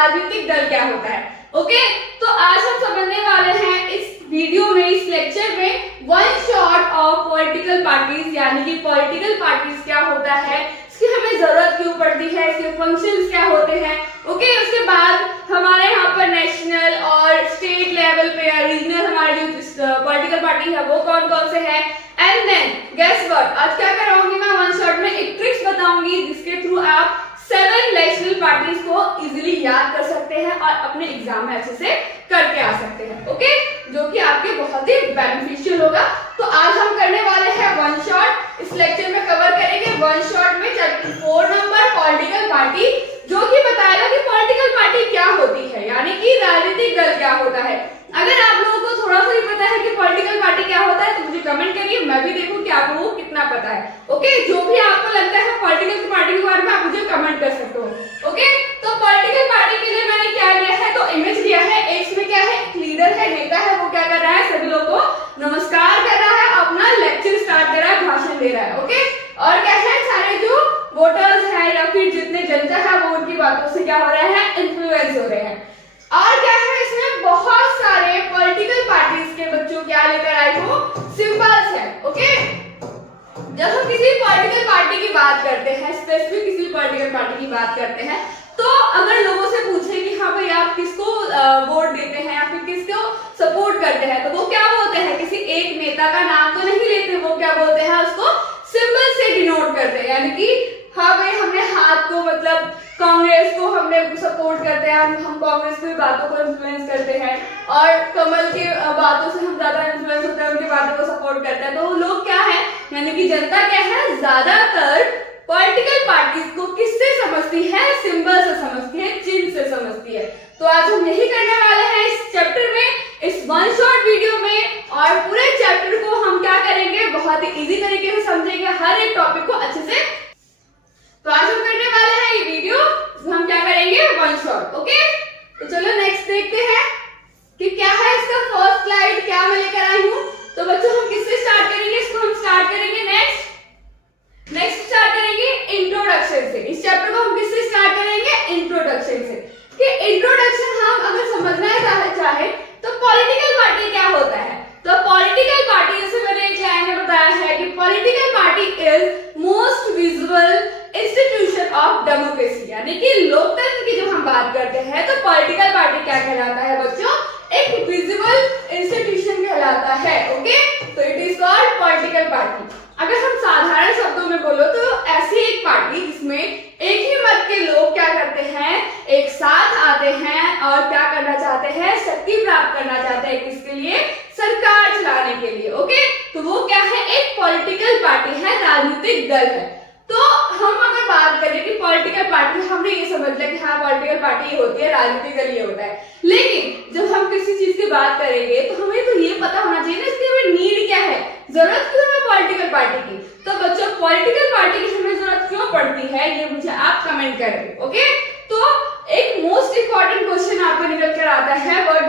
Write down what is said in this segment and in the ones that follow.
राजनीतिक दल क्या होता है। ओके, तो आज हम समझने वाले हैं इस वीडियो में, इस लेक्चर में one shot of political parties, यानी कि पॉलिटिकल पार्टीज क्या होता है, इसकी हमें जरूरत क्यों पड़ती है, इसके फंक्शंस क्या होते हैं। ओके, उसके बाद हमारे यहाँ पर नेशनल और स्टेट लेवल पे या रीजनल हमारी जो पॉलिटिकल पार्टी है वो कौन कौन से है। एंड देन गेस व्हाट, आज क्या कराऊंगी मैं, वन शॉट में एक ट्रिक्स बताऊंगी जिसके थ्रू आप 7 नेशनल पार्टीज को इजीली याद कर सकते हैं और अपने एग्जाम में अच्छे से करके आ सकते हैं। ओके, जो कि आपके बहुत ही बेनिफिशियल होगा। तो आज हम करने वाले हैं वन शॉट। इस लेक्चर में कवर करेंगे वन शॉट में चैप्टर 4 नंबर पॉलिटिकल पार्टी, जो कि बताएगा कि पॉलिटिकल पार्टी क्या होती है, यानी कि राजनीतिक दल क्या होता है। अगर आप लोगों को थोड़ा सा भी पता है कि पॉलिटिकल पार्टी क्या होता है तो मुझे कमेंट करिए, मैं भी देखूं कि आप लोगों को कितना पता है। ओके, जो भी आपको लगता है पॉलिटिकल पार्टी के बारे में आप मुझे कमेंट कर सकते हो। ओके, तो पॉलिटिकल पार्टी के लिए मैंने क्या लिया है, तो इमेज लिया है। इसमें क्या है, लीडर है, नेता है, वो क्या कर रहा है, सभी लोगों को नमस्कार कर रहा है, अपना लेक्चर स्टार्ट कर रहा है, भाषण दे रहा है। ओके, और क्या है, सारे जो वोटर्स है या फिर जितने जनता है वो उनकी बातों से क्या हो रहा है, इन्फ्लुएंस हो रहे हैं। और क्या है, इसमें बहुत सारे पॉलिटिकल पार्टीज के बच्चों क्या लेकर आई हो, सिंबल्स है। ओके, जब हम किसी पॉलिटिकल पार्टी की बात करते हैं, स्पेसिफिक किसी पॉलिटिकल पार्टी की बात करते हैं, तो अगर लोगों से पूछे कि हाँ भाई आप किसको वोट देते हैं या फिर किसको सपोर्ट करते हैं, तो वो क्या बोलते हैं, किसी एक नेता का नाम तो नहीं लेते, वो क्या बोलते हैं, उसको सिंबल से डिनोट करते हैं। यानी कि हाँ भाई हमने हाथ को, मतलब कांग्रेस को हमने सपोर्ट करते हैं, हम कांग्रेस की बातों को इन्फ्लुएंस करते हैं, और कमल की बातों से हम ज्यादा इन्फ्लुएंस होते हैं, उनकी बातों को सपोर्ट करते हैं। तो वो लोग क्या है, यानी कि जनता क्या है, ज्यादातर पॉलिटिकल पार्टीज को किससे समझती है, सिंबल से समझती है, चिन्ह से समझती है। तो आज हम यही करने वाले हैं इस चैप्टर में, इस वन शॉट वीडियो में, और पूरे चैप्टर को हम क्या करेंगे, बहुत ही इजी तरीके से समझेंगे, हर एक टॉपिक को अच्छे से। तो आज हम करने वाले हैं ये वीडियो, हम क्या करेंगे, वन शॉट। ओके, तो चलो नेक्स्ट देखते हैं कि क्या है इसका फर्स्ट स्लाइड, क्या मैं लेकर आई हूँ। तो बच्चों हम किससे स्टार्ट करेंगे, इसको हम स्टार्ट करेंगे नेक्स्ट स्टार्ट करेंगे इंट्रोडक्शन से। इस चैप्टर को हम किससे स्टार्ट करेंगे, इंट्रोडक्शन से। कि इंट्रोडक्शन हम अगर समझना चाहे तो पॉलिटिकल पार्टी क्या होता है, तो पॉलिटिकल पार्टी, जैसे मैंने एक लाइन में बताया है कि political party is most visible institution of democracy, यानी कि लोकतंत्र की जब हम बात करते हैं तो पॉलिटिकल पार्टी क्या कहलाता है बच्चों, एक विजिबल इंस्टीट्यूशन कहलाता है। ओके, तो it is called political party. अगर हम साधारण शब्दों में बोलो तो ऐसी एक पार्टी जिसमें एक ही मत के लोग क्या करते हैं, एक साथ आते हैं और क्या करना चाहते हैं, शक्ति प्राप्त करना चाहते हैं, किसके लिए, सरकार चलाने के लिए। ओके, तो वो क्या है, एक पॉलिटिकल पार्टी है, राजनीतिक दल है। तो हम अगर बात करें कि पॉलिटिकल पार्टी, हमने ये समझ लिया कि हाँ पॉलिटिकल पार्टी होती है, राजनीतिक दल ये होता है, लेकिन जब हम किसी चीज की बात करेंगे तो हमें तो ये पता होना चाहिए ना इसकी हमें नीड क्या है, जरूरत क्यों है पॉलिटिकल पार्टी की। तो बच्चों पॉलिटिकल पार्टी की हमें जरूरत क्यों पड़ती है, ये मुझे आप कमेंट करेंगे। ओके, तो एक मोस्ट इंपॉर्टेंट क्वेश्चन आपको निकल कर आता है, what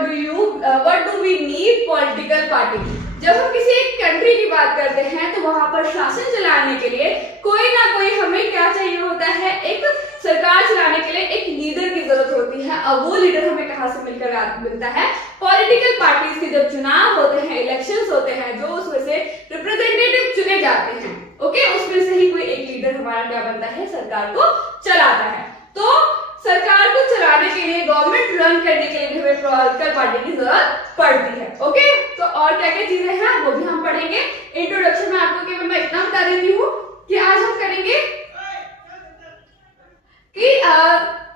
do we need political party. जब हम किसी एक कंट्री की बात करते हैं तो वहां पर शासन चलाने के लिए कोई ना कोई हमें क्या चाहिए होता है, एक सरकार चलाने के लिए एक लीडर की जरूरत होती है। अब वो लीडर हमें कहां से मिलता है, पॉलिटिकल पार्टीज के जब चुनाव होते हैं, इलेक्शंस होते हैं, जो उसमें से रिप्रेजेंटेटिव चुने जाते हैं। ओके, उसमें से ही कोई एक लीडर हमारा क्या बनता है, सरकार को चलाता है। तो सरकार को चलाने के लिए, गवर्नमेंट रन करने के लिए भी हमें पॉलिटिकल पार्टी की जरूरत पड़ती है। ओके, तो और क्या क्या चीजें हैं वो भी हम पढ़ेंगे। इंट्रोडक्शन में आपको केवल मैं इतना बता देती हूँ कि आज हम करेंगे कि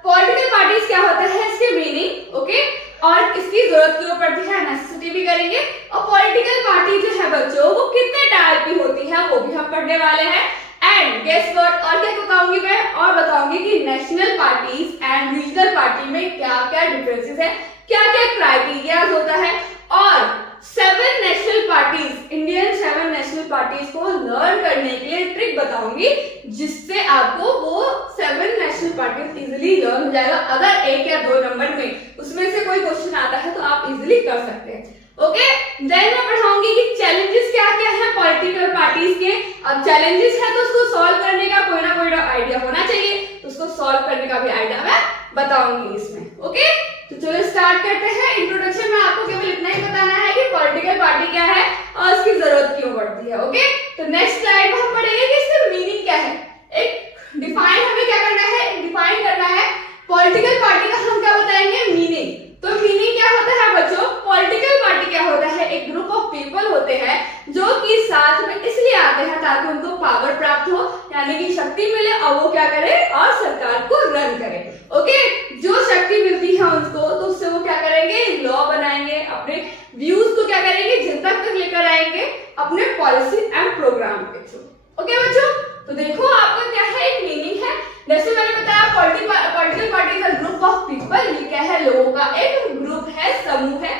पॉलिटिकल पार्टीज क्या होता है, इसके मीनिंग, ओके, और इसकी जरूरत क्यों पड़ती है, नेसेसिटी भी करेंगे, और पॉलिटिकल पार्टी जो है बच्चों वो कितने टाइप की होती है वो भी हम पढ़ने वाले हैं। एंड गेस व्हाट, और क्या बताऊंगी मैं, और बताऊंगी कि national parties and regional party में क्या क्या डिफरेंसेस है, क्या क्या क्राइटेरियाज होता है, और 7 national parties, Indian 7 national parties को लर्न करने के लिए ट्रिक बताऊंगी, जिससे आपको वो 7 नेशनल पार्टीज इजीली लर्न हो जाएगा। अगर 1 या 2 नंबर में उसमें से कोई क्वेश्चन आता है तो आप इजीली कर सकते हैं। ओके, देन मैं पढ़ाऊंगी कि चैलेंजेस क्या क्या है पॉलिटिकल पार्टीज के। अब चैलेंजेस है तो उसको सॉल्व करने का कोई ना कोई आइडिया होना चाहिए, तो उसको सॉल्व करने का भी आइडिया मैं बताऊंगी इसमें। ओके, तो चलो स्टार्ट करते हैं। इंट्रोडक्शन में आपको केवल इतना ही बताना है कि पॉलिटिकल पार्टी क्या है और इसकी जरूरत क्यों पड़ती है। ओके, तो नेक्स्ट स्लाइड में हम पढ़ेंगे कि इसका मीनिंग क्या है। एक डिफाइन हमें क्या करना है, डिफाइन करना है पॉलिटिकल पार्टी का। हम क्या बताएंगे, मीनिंग। तो मीनिंग क्या होता है बच्चों, पॉलिटिकल पार्टी क्या होता है, एक ग्रुप ऑफ पीपल होते हैं जो कि साथ में इसलिए आते हैं ताकि उनको पावर प्राप्त हो, यानी कि शक्ति मिले और वो क्या करे और सरकार को रन करे। ओके, जो शक्ति मिलती है उनको तो उससे वो क्या करेंगे, लॉ बनाएंगे, अपने व्यूज को क्या करेंगे, जनता तक लेकर आएंगे अपने पॉलिसी एंड प्रोग्राम के थ्रू। ओके बच्चों, तो देखो आपका क्या है, एक मीनिंग है। जैसे मैंने बताया पॉलिटिकल पार्टी का ग्रुप ऑफ पीपल, ये क्या है, लोगों का एक ग्रुप है, समूह है,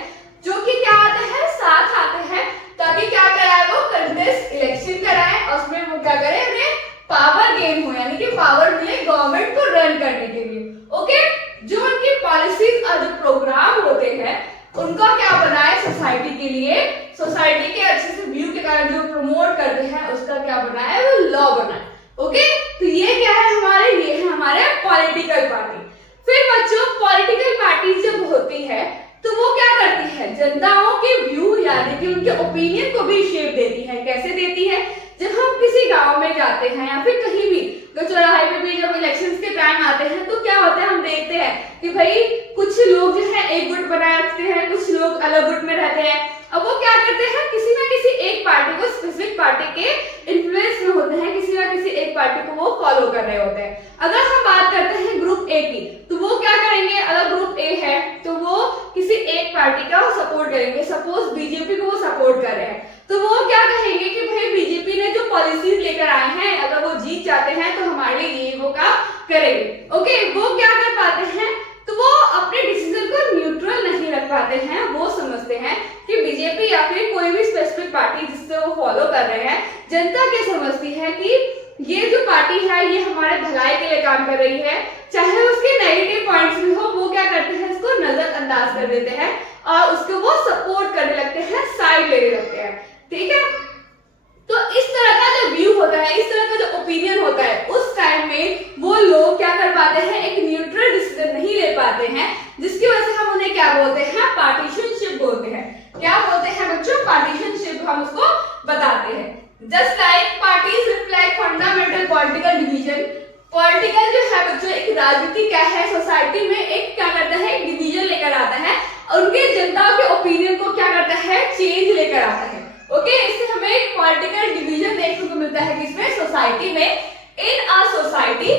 जो कि क्या आते हैं, साथ आते हैं ताकि क्या कराए, वो कंटेस्ट इलेक्शन कराए और उसमें वो क्या करे, उन्हें पावर गेन हो, यानी कि पावर मिले गवर्नमेंट को रन करने के लिए। ओके, जो उनकी पॉलिसीज और जो प्रोग्राम होते हैं उनका क्या बनाए, सोसाइटी के लिए, सोसाइटी के अच्छे से व्यू के कारण जो प्रमोट करते हैं उसका क्या बनाए, वो लॉ बनाए। ओके, तो ये क्या है हमारे, ये है हमारे पॉलिटिकल पार्टी। फिर बच्चों पॉलिटिकल पार्टी जब होती है तो वो क्या करती है, जनताओं के व्यू यानी कि उनके ओपिनियन को भी शेप देती है। कैसे देती है, जब हम किसी गांव में जाते हैं या फिर कहीं भी, तो चौराहे पे भी जब इलेक्शंस के टाइम आते हैं तो क्या होता है, हम देखते हैं कि भाई कुछ लोग जो है एक गुट बनाए रखते हैं, कुछ लोग अलग गुट में रहते हैं। अब वो क्या करते हैं, किसी ना किसी एक पार्टी को, स्पेसिफिक पार्टी के इन्फ्लुएंस में होते हैं, किसी ना किसी एक पार्टी को वो फॉलो कर रहे होते हैं। अगर हम बात करते हैं ग्रुप ए की, तो वो क्या करेंगे, अगर ग्रुप ए है तो वो किसी एक पार्टी का सपोर्ट करेंगे। सपोज बीजेपी को वो सपोर्ट कर रहे हैं तो वो क्या कहेंगे कि भाई बीजेपी ने जो पॉलिसीज लेकर आए हैं, अगर वो जीत जाते हैं तो हमारे लिए वो काम करेंगे। ओके, वो क्या कर पाते हैं, तो वो अपने डिसीजन को न्यूट्रल नहीं रख पाते हैं। वो समझते हैं कि बीजेपी या फिर कोई भी स्पेसिफिक पार्टी जिससे वो फॉलो कर रहे हैं, जनता क्या समझती है कि ये जो पार्टी है ये हमारे भलाई के लिए काम कर रही है, चाहे उसके नेगेटिव पॉइंट्स भी हो, वो क्या करते हैं, इसको नजरअंदाज कर देते हैं और उसको वो सपोर्ट करने लगते हैं, साइड लेने लगते हैं। ठीक है, तो इस तरह का जो व्यू होता है, इस तरह का जो ओपिनियन होता है, उस टाइम में वो लोग क्या कर पाते हैं, एक न्यूट्रल डिसीजन नहीं ले पाते हैं, जिसकी वजह से हम उन्हें क्या बोलते हैं, पार्टीशनशिप बोलते हैं। क्या बोलते हैं बच्चों, पार्टीशनशिप, हम उसको बताते हैं। Just like parties reflect fundamental political division. Political जो है बच्चों एक राजनीति क्या है, सोसाइटी में एक क्या करता है, एक डिवीजन लेकर आता है और उनके जनता के ओपिनियन को क्या करता है, चेंज लेकर आता है। ओके, इससे हमें एक पॉलिटिकल डिवीजन देखने को मिलता है किसमें, सोसाइटी में। In a society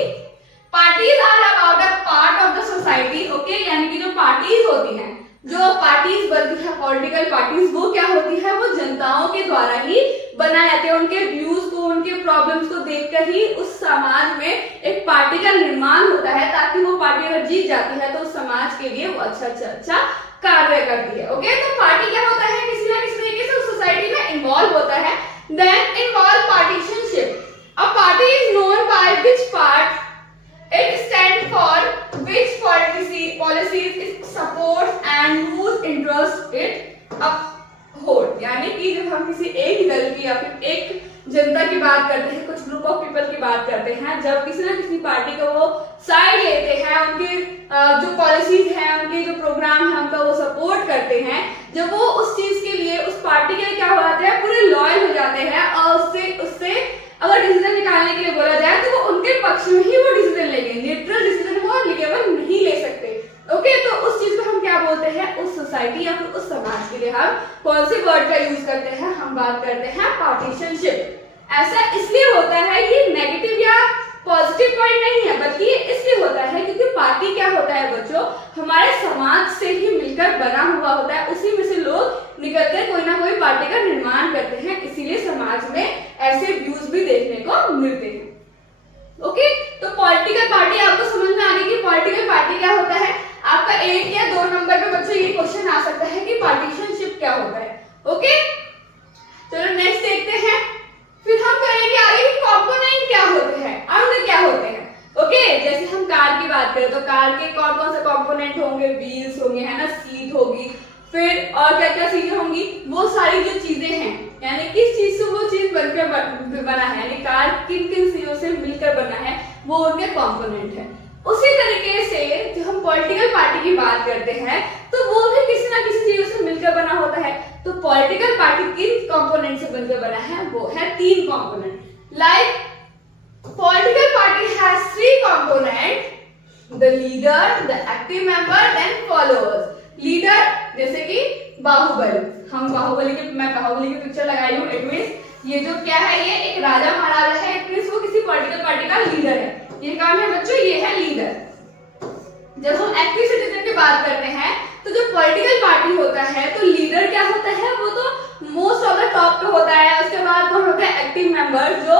parties are about a part of the society. Okay, यानी कि जो पार्टीज होती हैं, जो पार्टीज बनती है पॉलिटिकल पार्टीज, वो क्या होती है, वो जनताओं के द्वारा ही बनाए जाते हैं। उनके व्यूज को, उनके प्रॉब्लम्स को देखकर ही उस समाज में एक पार्टी का निर्माण होता है, ताकि वो पार्टी अगर जीत जाती है तो उस समाज के लिए वो अच्छा कार्य करती है। ओके, तो पार्टी क्या होता है, किसी ना किसी तरीके से उस सोसाइटी में इन्वॉल्व होता है। Then involve partisanship. A party is known by which part it stand for, which policies it supports and whose interest it uphold। यानी कि जब हम किसी एक दल की या फिर एक जनता की बात करते हैं, कुछ ग्रुप ऑफ पीपल की बात करते हैं, जब किसी ना किसी पार्टी को वो साइड लेते हैं, उनके जो पॉलिसीज हैं, उनके जो प्रोग्राम है उनका वो सपोर्ट करते हैं, जब वो उस चीज के लिए, उस पार्टी के लिए क्या हो जाते हैं, पूरे लॉयल हो जाते हैं और उससे अगर डिसीजन निकालने के लिए बोला जाए तो वो उनके पक्ष में ही वो डिसीजन लेंगे, न्यूट्रल डिसीजन वो केवल नहीं ले सकते। ओके, तो उस चीज को हम क्या बोलते हैं, उस सोसाइटी या फिर उस समाज के लिए हम कौन से वर्ड का यूज करते हैं, हम बात करते हैं पार्टीशनशिप। ऐसा इसलिए होता है, ये नेगेटिव या पॉजिटिव पॉइंट नहीं है, बल्कि ये इसलिए होता है क्योंकि पार्टी क्या होता है बच्चों, हमारे समाज से ही मिलकर बना हुआ होता है, उसी में से लोग निकलकर कोई ना कोई पार्टी का निर्माण करते हैं, इसीलिए समाज में ऐसे व्यूज भी देखने को मिलते हैं। ओके, तो पॉलिटिकल पार्टी आपको समझ में आ गई कि पॉलिटिकल पार्टी क्या होता है। आपका 1 या 2 नंबर पे बच्चों ये क्वेश्चन आ सकता है कि पार्टीशनशिप क्या होता है। ओके, चलो नेक्स्ट देखते हैं। फिर हम करेंगे आगे कि कंपोनेंट क्या होते हैं, अंग क्या होते हैं। ओके, जैसे हम कार की बात करें तो कार के कौन कौन से कंपोनेंट होंगे, व्हील्स होंगे, है ना, सीट होगी, फिर और क्या क्या चीजें होंगी, वो सारी जो चीजें हैं, यानी किस चीज से वो चीज बनकर बना है, यानी कार किन किन चीजों से मिलकर बना है, वो उनके कंपोनेंट है। उसी तरीके से जो हम पॉलिटिकल पार्टी की बात करते हैं तो वो भी किसी ना किसी चीजों से मिलकर बना होता है। तो पॉलिटिकल पार्टी किन कंपोनेंट से मिलकर बना है, वो है 3 component. Like political party has 3 component, the leader, the active member, then followers. Leader जैसे कि बाहुबली, मैं बाहुबली की पिक्चर लगाई हूँ, इट मींस ये जो क्या है, ये एक राजा महाराजा है, इट मींस वो किसी पॉलिटिकल पार्टी का लीडर है। ये कौन है बच्चों, ये है लीडर। जब हम एक्टिव सिटीजन की बात करते हैं तो जो पॉलिटिकल पार्टी होता है तो लीडर क्या होता है, वो तो मोस्ट ऑफ द टॉप पे होता है। उसके बाद कौन होता है, एक्टिव मेंबर, जो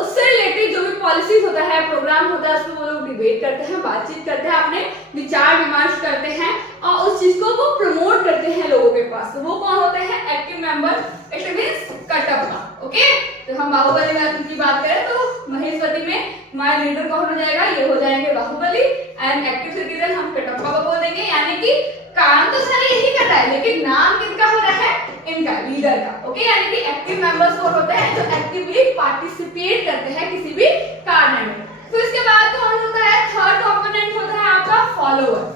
उससे रिलेटेड जो भी पॉलिसीज होता है, प्रोग्राम होता है, उसमें वो लोग डिबेट करते हैं, बातचीत करते हैं, अपने विचार विमर्श करते हैं और उस चीज को वो प्रमोट करते हैं लोगों के पास। तो वो कौन होते हैं, active member, it means Kattappa. Okay, तो हम बाहुबली की बात करें तो महेशवती में हमारा लीडर कौन हो जाएगा, ये हो जाएंगे बाहुबली, एंड एक्टिव सिटीजन हम कटप्पा को बोल देंगे। यानी कि काम तो सारे यही कर रहा है लेकिन नाम किसका हो रहा है, इनका, लीडर का। ओके, यानी कि एक्टिव मेंबर्स कौन होते हैं, जो एक्टिवली पार्टिसिपेट करते हैं किसी भी कार्य में। फिर इसके बाद कौन होता है, थर्ड कंपोनेंट होता है आपका फॉलोअर।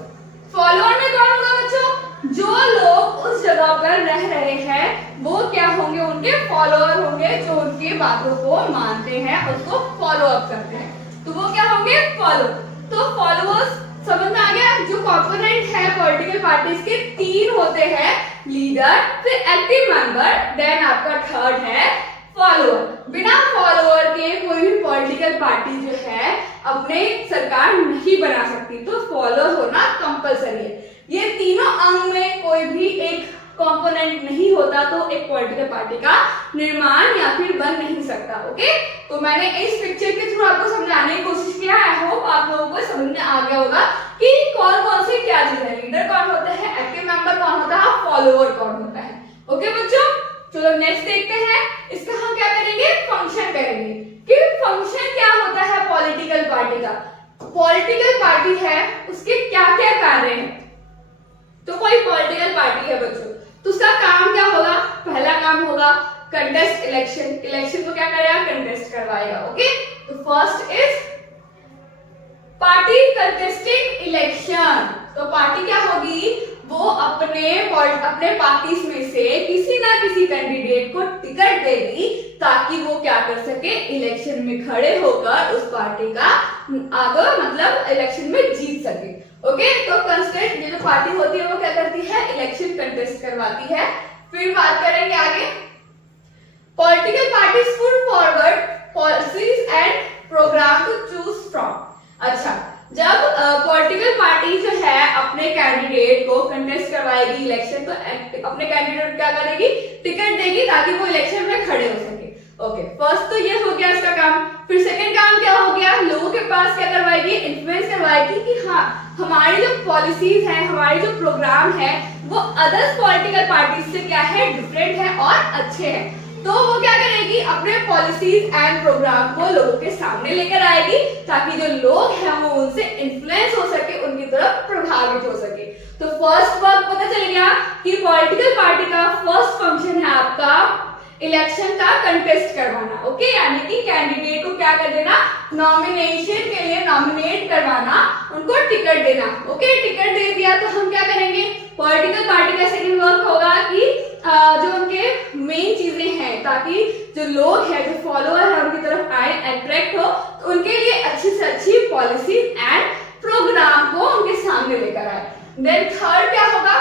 फॉलोअर में कौन होगा बच्चों, जो लोग उस जगह पर रह रहे हैं वो क्या होंगे, उनके फॉलोअर होंगे, जो उनकी बातों को मानते हैं, उसको फॉलो अप करते हैं, तो वो क्या होंगे, फॉलो। तो फॉलोअर्स समझ में आ गया। जो कंपोनेंट है पॉलिटिकल पार्टीज के 3 होते हैं, लीडर, फिर एक्टिव मेंबर, देन आपका थर्ड है फॉलोअर। बिना फॉलोअर के कोई भी पॉलिटिकल पार्टी जो है अपने सरकार नहीं बना सकती, तो फॉलोअर होना कंपलसरी है। ये तीनों अंग में कोई भी एक कंपोनेंट नहीं होता तो एक पॉलिटिकल पार्टी का निर्माण या फिर बन नहीं सकता। ओके, तो मैंने इस पिक्चर के थ्रू आपको समझाने की कोशिश किया। आई होप आप लोगों को समझ में आ गया होगा कि कौन कौन से क्या चीज है, लीडर कौन होता है, एक्टिव मेंबर कौन होता है, फॉलोअर कौन होता है। ओके बच्चों, चलो नेक्स्ट देखते हैं। इसका हम क्या करेंगे, फंक्शन करेंगे कि फंक्शन क्या होता है पॉलिटिकल पार्टी का। पॉलिटिकल पार्टी है उसके क्या क्या कार्य हैं। तो कोई पॉलिटिकल पार्टी है बच्चों तो उसका काम क्या होगा, पहला काम होगा कंटेस्ट इलेक्शन। इलेक्शन को क्या करेगा, कंटेस्ट करवाएगा। ओके, तो first is party contesting election. तो पार्टी क्या होगी, वो अपने पार्टीज में से किसी ना किसी कैंडिडेट को टिकट देगी ताकि वो क्या कर सके, इलेक्शन में खड़े होकर उस पार्टी का आगे मतलब इलेक्शन में जीत सके। ओके, तो कंटेस्ट जो पार्टी होती है वो क्या करती है, इलेक्शन कंटेस्ट करवाती है। फिर बात करेंगे आगे, political parties put forward policies and program to choose from. अच्छा, जब पॉलिटिकल पार्टी जो है अपने कैंडिडेट को कंटेस्ट करवाएगी इलेक्शन, तो अपने कैंडिडेट क्या करेगी, टिकट देगी ताकि वो इलेक्शन में खड़े हो सके। ओके, फर्स्ट तो ये हो गया इसका काम। फिर सेकंड काम क्या हो गया, लोगों के पास क्या करवाएगी, इन्फ्लुएंस करवाएगी कि हाँ हमारी जो पॉलिसीज है, हमारी जो प्रोग्राम है वो अदर्स पॉलिटिकल पार्टीज से क्या है, डिफरेंट है और अच्छे हैं। तो वो क्या करेगी, अपने पॉलिसीज एंड प्रोग्राम को लोगों के सामने लेकर आएगी ताकि जो लोग हैं वो उनसे इन्फ्लुएंस हो सके, उनकी तरफ प्रभावित हो सके। तो फर्स्ट वर्क पता चल गया कि पॉलिटिकल पार्टी का फर्स्ट फंक्शन है आपका इलेक्शन का कंटेस्ट करवाना। ओके, यानी कि कैंडिडेट को क्या कर देना, नॉमिनेशन के लिए नॉमिनेट करवाना, उनको टिकट देना। ओके, टिकट दे दिया तो हम क्या करेंगे, पॉलिटिकल पार्टी का सेकंड वर्क होगा कि जो उनके मेन चीजें हैं ताकि जो लोग हैं, जो फॉलोअर है उनकी तरफ आए, अट्रैक्ट हो, तो उनके लिए अच्छी से अच्छी पॉलिसी एंड प्रोग्राम को उनके सामने लेकर आए। देन थर्ड क्या होगा,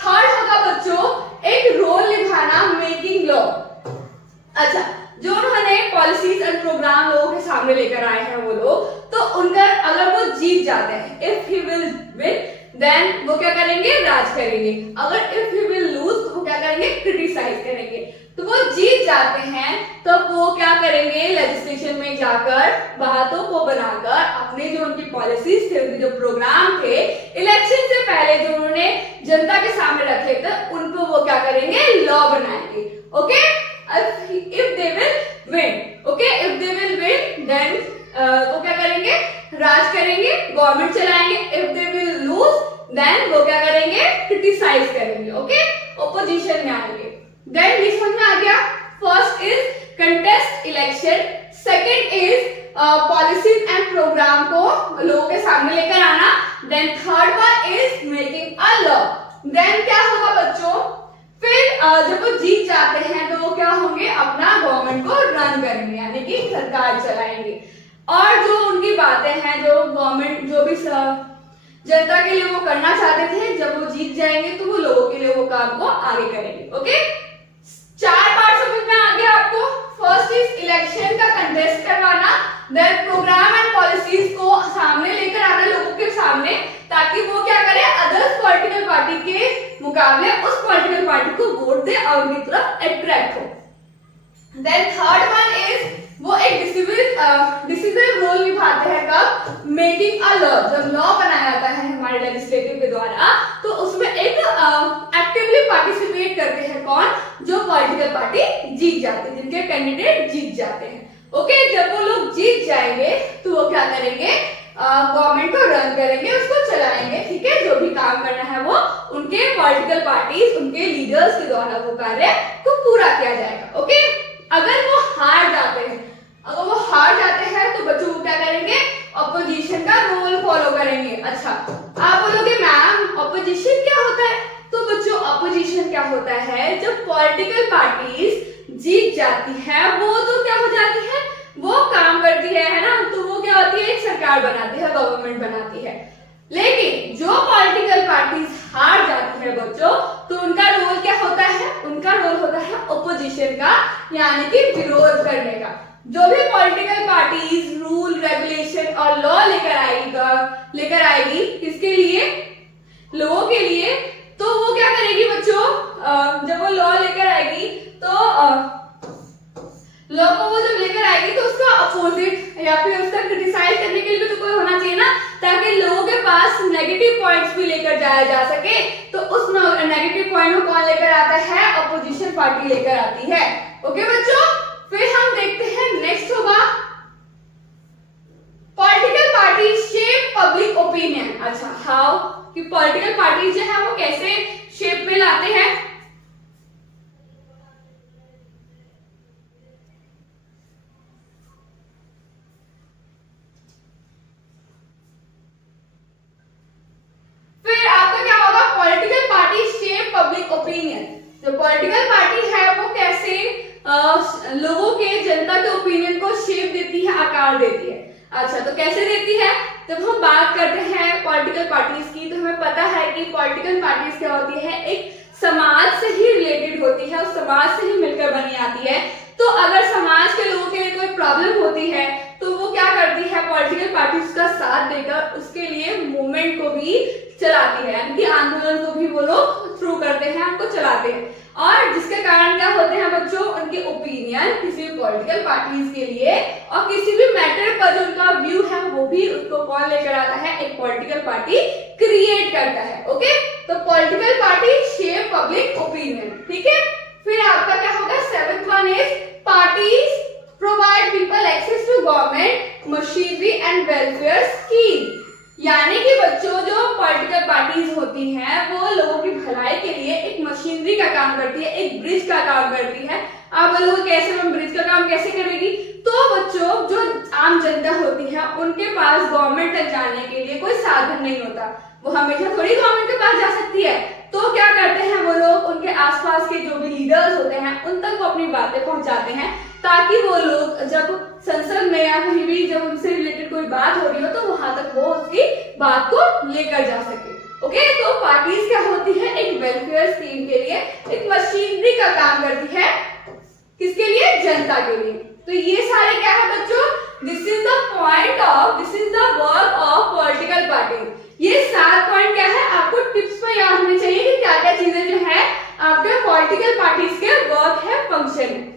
थर्ड होगा बच्चों एक रोल निभाना, मेकिंग लॉ। अच्छा, जो उन्होंने पॉलिसीज एंड प्रोग्राम लोगों के सामने लेकर आए हैं वो लोग, तो उनका अगर वो जीत जाते हैं, if he will win, then वो क्या करेंगे, राज करेंगे। अगर इफ ही विल लूज तो वो क्या करेंगे, क्रिटिसाइज करेंगे। तो वो जीत जाते हैं तो वो क्या करेंगे, लेजिस्लेशन में जाकर बातों को बनाकर अपने जो उनकी पॉलिसीज थे, उनके जो प्रोग्राम थे, इलेक्शन से पहले जो उन्होंने जनता के सामने रखे थे, उनको वो क्या करेंगे, लॉ बनाएंगे। Okay, if they will win, okay, if they will win, then वो क्या करेंगे, राज करेंगे, गवर्नमेंट चलाएंगे। if they will lose, then वो क्या करेंगे, क्रिटिसाइज करेंगे। ओके, ओपोजिशन में आएंगे। देन ये समझ में आ गया, first is contest election, second is policies and program को लोगों के सामने लेकर आना। Then third one is making a law. देन क्या होगा बच्चों, फिर जब वो जीत जाते हैं तो वो क्या होंगे, अपना गवर्नमेंट को रन करेंगे, यानी कि सरकार चलाएंगे। और जो उनकी बातें हैं, जो गवर्नमेंट जो भी जनता के लिए वो करना चाहते थे, जब वो जीत जाएंगे तो वो लोगों के लिए वो काम को आगे करेंगे। ओके, 4 पार्ट समझ में आ गया आपको। फर्स्ट इज इलेक्शन का कंटेस्ट करवाना, देन प्रोग्राम एंड पॉलिसीज को सामने लेकर आना लोगों के सामने, ताकि वो क्या करे, अदर्स पॉलिटिकल पार्टी के मुकाबले उस पॉलिटिकल पार्टी को वोट दे और उनकी तरफ अट्रैक्ट हो। देन थर्ड वन इज वो एक डिसिसिव रोल निभाते हैं कब, मेकिंग अ लॉ। जब लॉ बनाया जाता है हमारे लेजिस्लेटिव के द्वारा, तो उसमें एक एक्टिवली पार्टिसिपेट करते हैं कौन, जो पॉलिटिकल पार्टी जीत जाते हैं, जिनके कैंडिडेट जीत जाते हैं। ओके, जब वो लोग जीत जाएंगे तो वो क्या करेंगे, गवर्नमेंट को रन करेंगे, उसको चलाएंगे। ठीक है, जो भी काम करना है वो उनके पॉलिटिकल पार्टीज, उनके लीडर्स के द्वारा वो कार्य को पूरा किया जाएगा। ओके, अगर वो हार जाते हैं, तो बच्चों वो क्या करेंगे, ऑपोजिशन का रोल फॉलो करेंगे। अच्छा, आप बोलोगे मैम ऑपोजिशन क्या होता है? तो बच्चों ऑपोजिशन क्या होता है, जब पॉलिटिकल पार्टीज जीत जाती है, वो तो क्या हो जाती है, वो काम करती है ना, तो वो क्या होती है, एक सरकार बनाती है, गवर्नमेंट बनाती है। लेकिन जो पॉलिटिकल पार्टीज हार जाती है बच्चों, तो उनका रोल क्या होता है, उनका रोल होता है ऑपोजिशन का, यानी कि विरोध करने का। जो भी पॉलिटिकल पार्टीज रूल, रेगुलेशन और लॉ लेकर आएगी किसके लिए, लोगों के लिए, तो वो क्या करेगी बच्चों, जब वो लॉ लेकर आएगी तो लॉ को वो जब लेकर आएगी तो उसका अपोजिट या फिर उसका क्रिटिसाइज करने के लिए भी तो कोई होना चाहिए ना, ताकि लोगों के पास नेगेटिव पॉइंट्स भी लेकर जाया जा सके। तो उस नेगेटिव पॉइंट को कौन लेकर आता है, अपोजिशन पार्टी लेकर आती है। ओके बच्चों, फिर हम देखते हैं नेक्स्ट होगा political party shape public opinion. अच्छा, हाउ, कि पॉलिटिकल पार्टी जो है वो कैसे शेप में लाते हैं। फिर आपका क्या होगा, political party shape public opinion. जो पॉलिटिकल पार्टी है वो कैसे लोगों के, जनता के ओपिनियन को शेप देती है, आकार देती है। अच्छा, तो कैसे देती है, जब हम बात करते हैं पॉलिटिकल पार्टीज की, तो हमें पता है कि पॉलिटिकल पार्टीज क्या होती है, एक समाज से ही रिलेटेड होती है, उस समाज से ही मिलकर बनी आती है। तो अगर समाज के लोगों के लिए कोई प्रॉब्लम होती है, तो वो क्या करती है, पॉलिटिकल पार्टीज का साथ देकर उसके लिए मूवमेंट को भी चलाती है, यानी कि आंदोलन को भी वो लोग थ्रू करते हैं, उनको चलाते हैं। और जिसके कारण क्या होते हैं बच्चों, उनके ओपिनियन किसी भी पॉलिटिकल पार्टीज के लिए और किसी भी मैटर पर जो उनका व्यू है वो भी उसको कौन लेकर आता है, एक पॉलिटिकल पार्टी क्रिएट करता है। ओके, तो political party shape public opinion. ठीक है, फिर आपका क्या होगा, 7th one is parties provide people access to government machinery and welfare scheme. यानी कि बच्चों जो पॉलिटिकल पार्टीज होती हैं वो लोगों की भलाई के लिए एक मशीनरी का काम करती है, एक ब्रिज का काम करती है। आप बोलोगे कैसे, हम ब्रिज का काम कैसे करेगी? तो बच्चों जो आम जनता होती है उनके पास गवर्नमेंट तक जाने के लिए कोई साधन नहीं होता, वो हमेशा थोड़ी गवर्नमेंट के पास जा सकती है। तो क्या करते हैं वो लोग, उनके आसपास के जो भी लीडर्स होते हैं उन तक वो अपनी बातें पहुंचाते हैं, ताकि वो लोग जब संसद में या कहीं भी जब उनसे रिलेटेड कोई बात हो रही हो तो वहां तक वो उसकी बात को लेकर जा सके। ओके, तो पार्टीज क्या होती है, एक वेलफेयर स्कीम के लिए एक मशीनरी का काम करती है, किसके लिए, जनता के लिए। तो ये सारे क्या है बच्चों, this is the work of political party. ये 7 पॉइंट क्या है, आपको टिप्स में याद होने चाहिए कि क्या क्या चीजें जो है आपके पॉलिटिकल पार्टीज के वर्क है, फंक्शन है।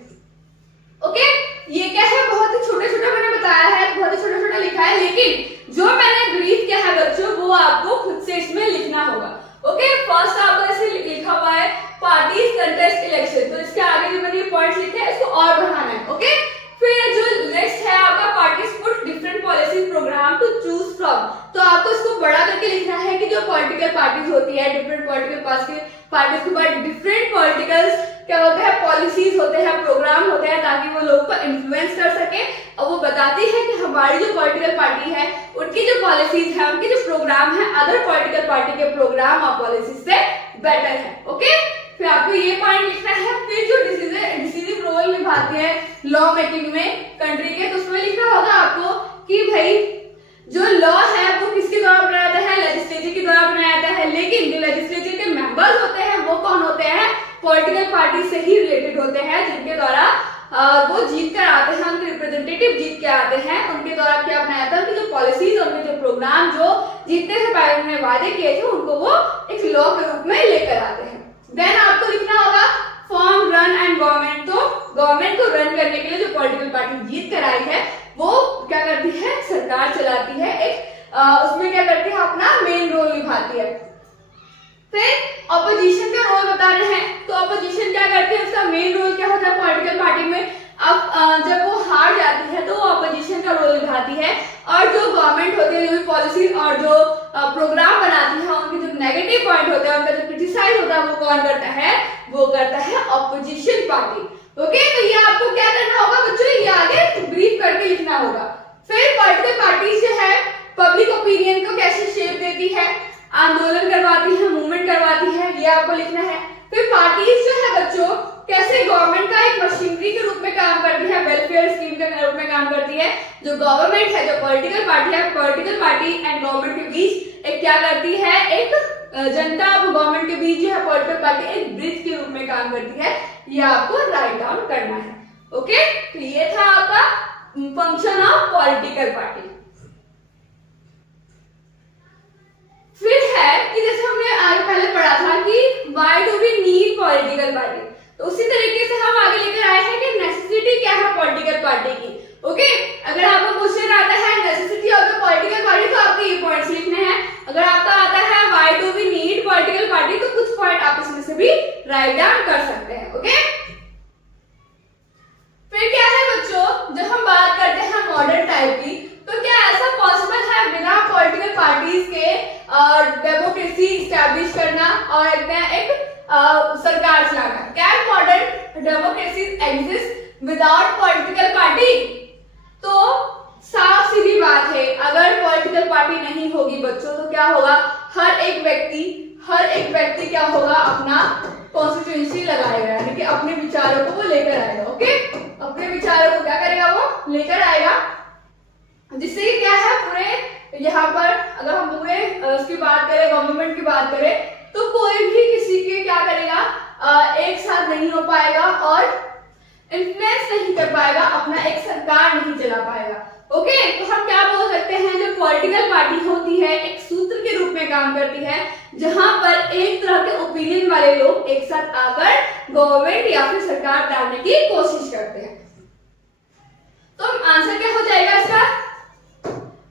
ओके, ये क्या है, बहुत ही छोटे छोटे मैंने बताया है, बहुत ही छोटा छोटा लिखा है, लेकिन जो मैंने ब्रीफ किया है बच्चों वो आपको खुद से इसमें लिखना होगा। ओके, फर्स्ट आपको ऐसे लिखा हुआ है पार्टीज कंटेस्ट इलेक्शन, तो इसके आगे जो मैंने पॉइंट्स लिखे हैं इसको और बढ़ाना है। ओके, फिर जो नेक्स्ट है आपका parties put different policy program to choose from, तो आपको इसको बड़ा करके लिखना है कि जो पॉलिटिकल पार्टीज होती है, डिफरेंट पॉलिटिकल पार्टीज के बाद डिफरेंट पॉलिटिकल क्या होते हैं, पॉलिसीज होते हैं, प्रोग्राम होते हैं, ताकि वो लोगों को इन्फ्लुएंस कर सके। और वो बताती है कि हमारी जो पॉलिटिकल पार्टी है उनकी जो पॉलिसीज है, उनके जो प्रोग्राम है अदर पॉलिटिकल पार्टी के प्रोग्राम और पॉलिसीज से बेटर है। ओके, फिर आपको ये पॉइंट लिखना है। फिर जो डिसीजन रोल निभाती है लॉ मेकिंग में कंट्री के, तो उसमें लिखना होगा आपको कि भाई जो लॉ है वो किसके द्वारा बनाया जाता है, लेजिस्लेचर के द्वारा बनाया जाता है। लेकिन जो लेजिस्लेचर के मेंबर्स होते हैं वो कौन होते हैं, पॉलिटिकल पार्टी से ही रिलेटेड होते हैं, जिनके द्वारा वो जीत कर आते हैं, उनके रिप्रेजेंटेटिव जीत के आते हैं, उनके द्वारा क्या बनाया जाता है, उनकी जो पॉलिसीज, उनके जो प्रोग्राम जो जीतने से पहले उन्होंने वादे किए थे उनको वो एक लॉ के रूप में लेकर आते हैं। देन आपको लिखना होगा फॉर्म, रन एंड गवर्नमेंट। तो गवर्नमेंट को रन करने के लिए जो पॉलिटिकल पार्टी जीत कर आई है वो क्या करती है, सरकार चलाती है, एक उसमें क्या करती है, अपना मेन रोल निभाती है। फिर ऑपोजिशन का रोल बता रहे हैं, तो ऑपोजिशन क्या करती है, उसका मेन रोल क्या होता है पॉलिटिकल पार्टी में। अब जब वो हार जाती है तो वो ऑपोजिशन का रोल निभाती है, और जो गवर्नमेंट होती है, जो भी पॉलिसी और जो प्रोग्राम बनाती है, उनके जो नेगेटिव पॉइंट होते हैं, उनका जो क्रिटिसाइज होता है, वो कौन करता है, वो करता है ऑपोजिशन पार्टी। ओके, तो ये आपको क्या करना होगा बच्चों, ये आगे ब्रीफ करके लिखना होगा। फिर पॉलिटिकल पार्टी जो है पब्लिक ओपिनियन को कैसे शेप देती है, आंदोलन करवाती है, मूवमेंट करवाती है, ये आपको लिखना है। फिर पार्टीज जो है बच्चों कैसे गवर्नमेंट का एक मशीनरी के रूप में काम करती है, वेलफेयर स्कीम के रूप में काम करती है। जो गवर्नमेंट है, जो पॉलिटिकल पार्टी है, पॉलिटिकल पार्टी एंड गवर्नमेंट के बीच एक क्या करती है, एक जनता और गवर्नमेंट के बीच जो है पॉलिटिकल पार्टी एक ब्रिज के रूप में काम करती है। ये आपको राइट डाउन करना है। ओके, तो ये था आपका फंक्शन ऑफ पॉलिटिकल पार्टी। फिर है कि जैसे हमने आगे पहले पढ़ा था कि why do we need political party, तो उसी तरीके से हम आगे लेकर आए हैं कि नेसेसिटी क्या है पॉलिटिकल पार्टी की। ओके, अगर आपको क्वेश्चन आता है necessity of the political party, तो आपको ये पॉइंट्स लिखने हैं। अगर आपका आता है why do we need political party, तो कुछ पॉइंट आप इसमें से भी राइट डाउन कर सकते हैं। ओके, फिर क्या है बच्चों, जब हम बात करते हैं मॉडर्न टाइप की, तो क्या ऐसा पॉसिबल है बिना पॉलिटिकल पार्टीज के डेमोक्रेसी स्टैब्लिश करना और एक सरकार चलाना? Can modern democracy exist without political party? तो साफ सीधी बात है, अगर पॉलिटिकल पार्टी नहीं होगी बच्चों तो क्या होगा, हर एक व्यक्ति क्या होगा, अपना कॉन्स्टिट्यूएंसी लगाएगा, यानी कि अपने विचारों को वो लेकर आएगा। ओके, अपने विचारों को क्या करेगा, वो लेकर आएगा, जिससे क्या है पूरे यहाँ पर अगर हम पूरे उसकी बात करें, गवर्नमेंट की बात करें, तो कोई भी किसी के क्या करेगा, एक साथ नहीं हो पाएगा और इन्फ्लुएंस नहीं कर पाएगा, अपना एक सरकार नहीं चला पाएगा। ओके, तो हम क्या बोल सकते हैं, जो पॉलिटिकल पार्टी होती है एक सूत्र के रूप में काम करती है, जहां पर एक तरह के ओपिनियन वाले लोग एक साथ आकर गवर्नमेंट या फिर सरकार बनाने की कोशिश करते हैं। तो आंसर क्या हो जाएगा इसका,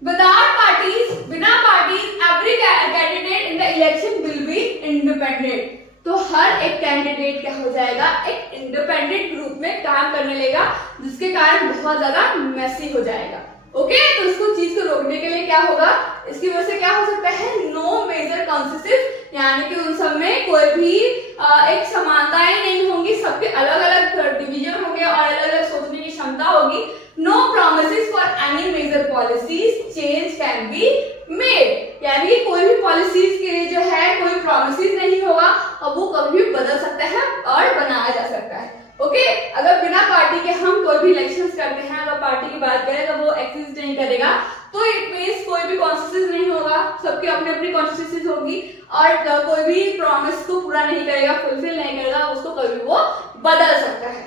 विदाउट पार्टीज, बिना parties every candidate in the election will be independent. तो हर एक कैंडिडेट क्या हो जाएगा, एक इंडिपेंडेंट ग्रुप में काम करने लगेगा, जिसके कारण बहुत ज्यादा मेसी हो जाएगा। ओके, तो इसको चीज को रोकने के लिए क्या होगा, इसकी वजह से क्या हो सकता है, नो मेजर कॉन्सेसिव, यानी कि उन सब में कोई भी एक समानताएं नहीं होंगी, सबके अलग अलग डिवीजन होंगे और अलग अलग सोचने की क्षमता होगी। No promises for any major policies change can be made, यानी कोई भी पॉलिसीज के लिए जो है कोई प्रोमिसेस नहीं होगा और वो कभी भी बदल सकता है और बनाया जा सकता है। ओके, अगर बिना पार्टी के हम कोई भी इलेक्शंस करते हैं, अगर पार्टी की बात करें तो वो एग्जिस्ट नहीं करेगा, तो इट मींस कोई भी कॉन्स्टिट्यूएंसी नहीं होगा, सबकी अपनी अपनी कॉन्स्टिट्यूएंसी होगी और कोई भी प्रॉमिस को पूरा नहीं करेगा, फुलफिल नहीं करेगा, उसको कभी वो बदल सकता है।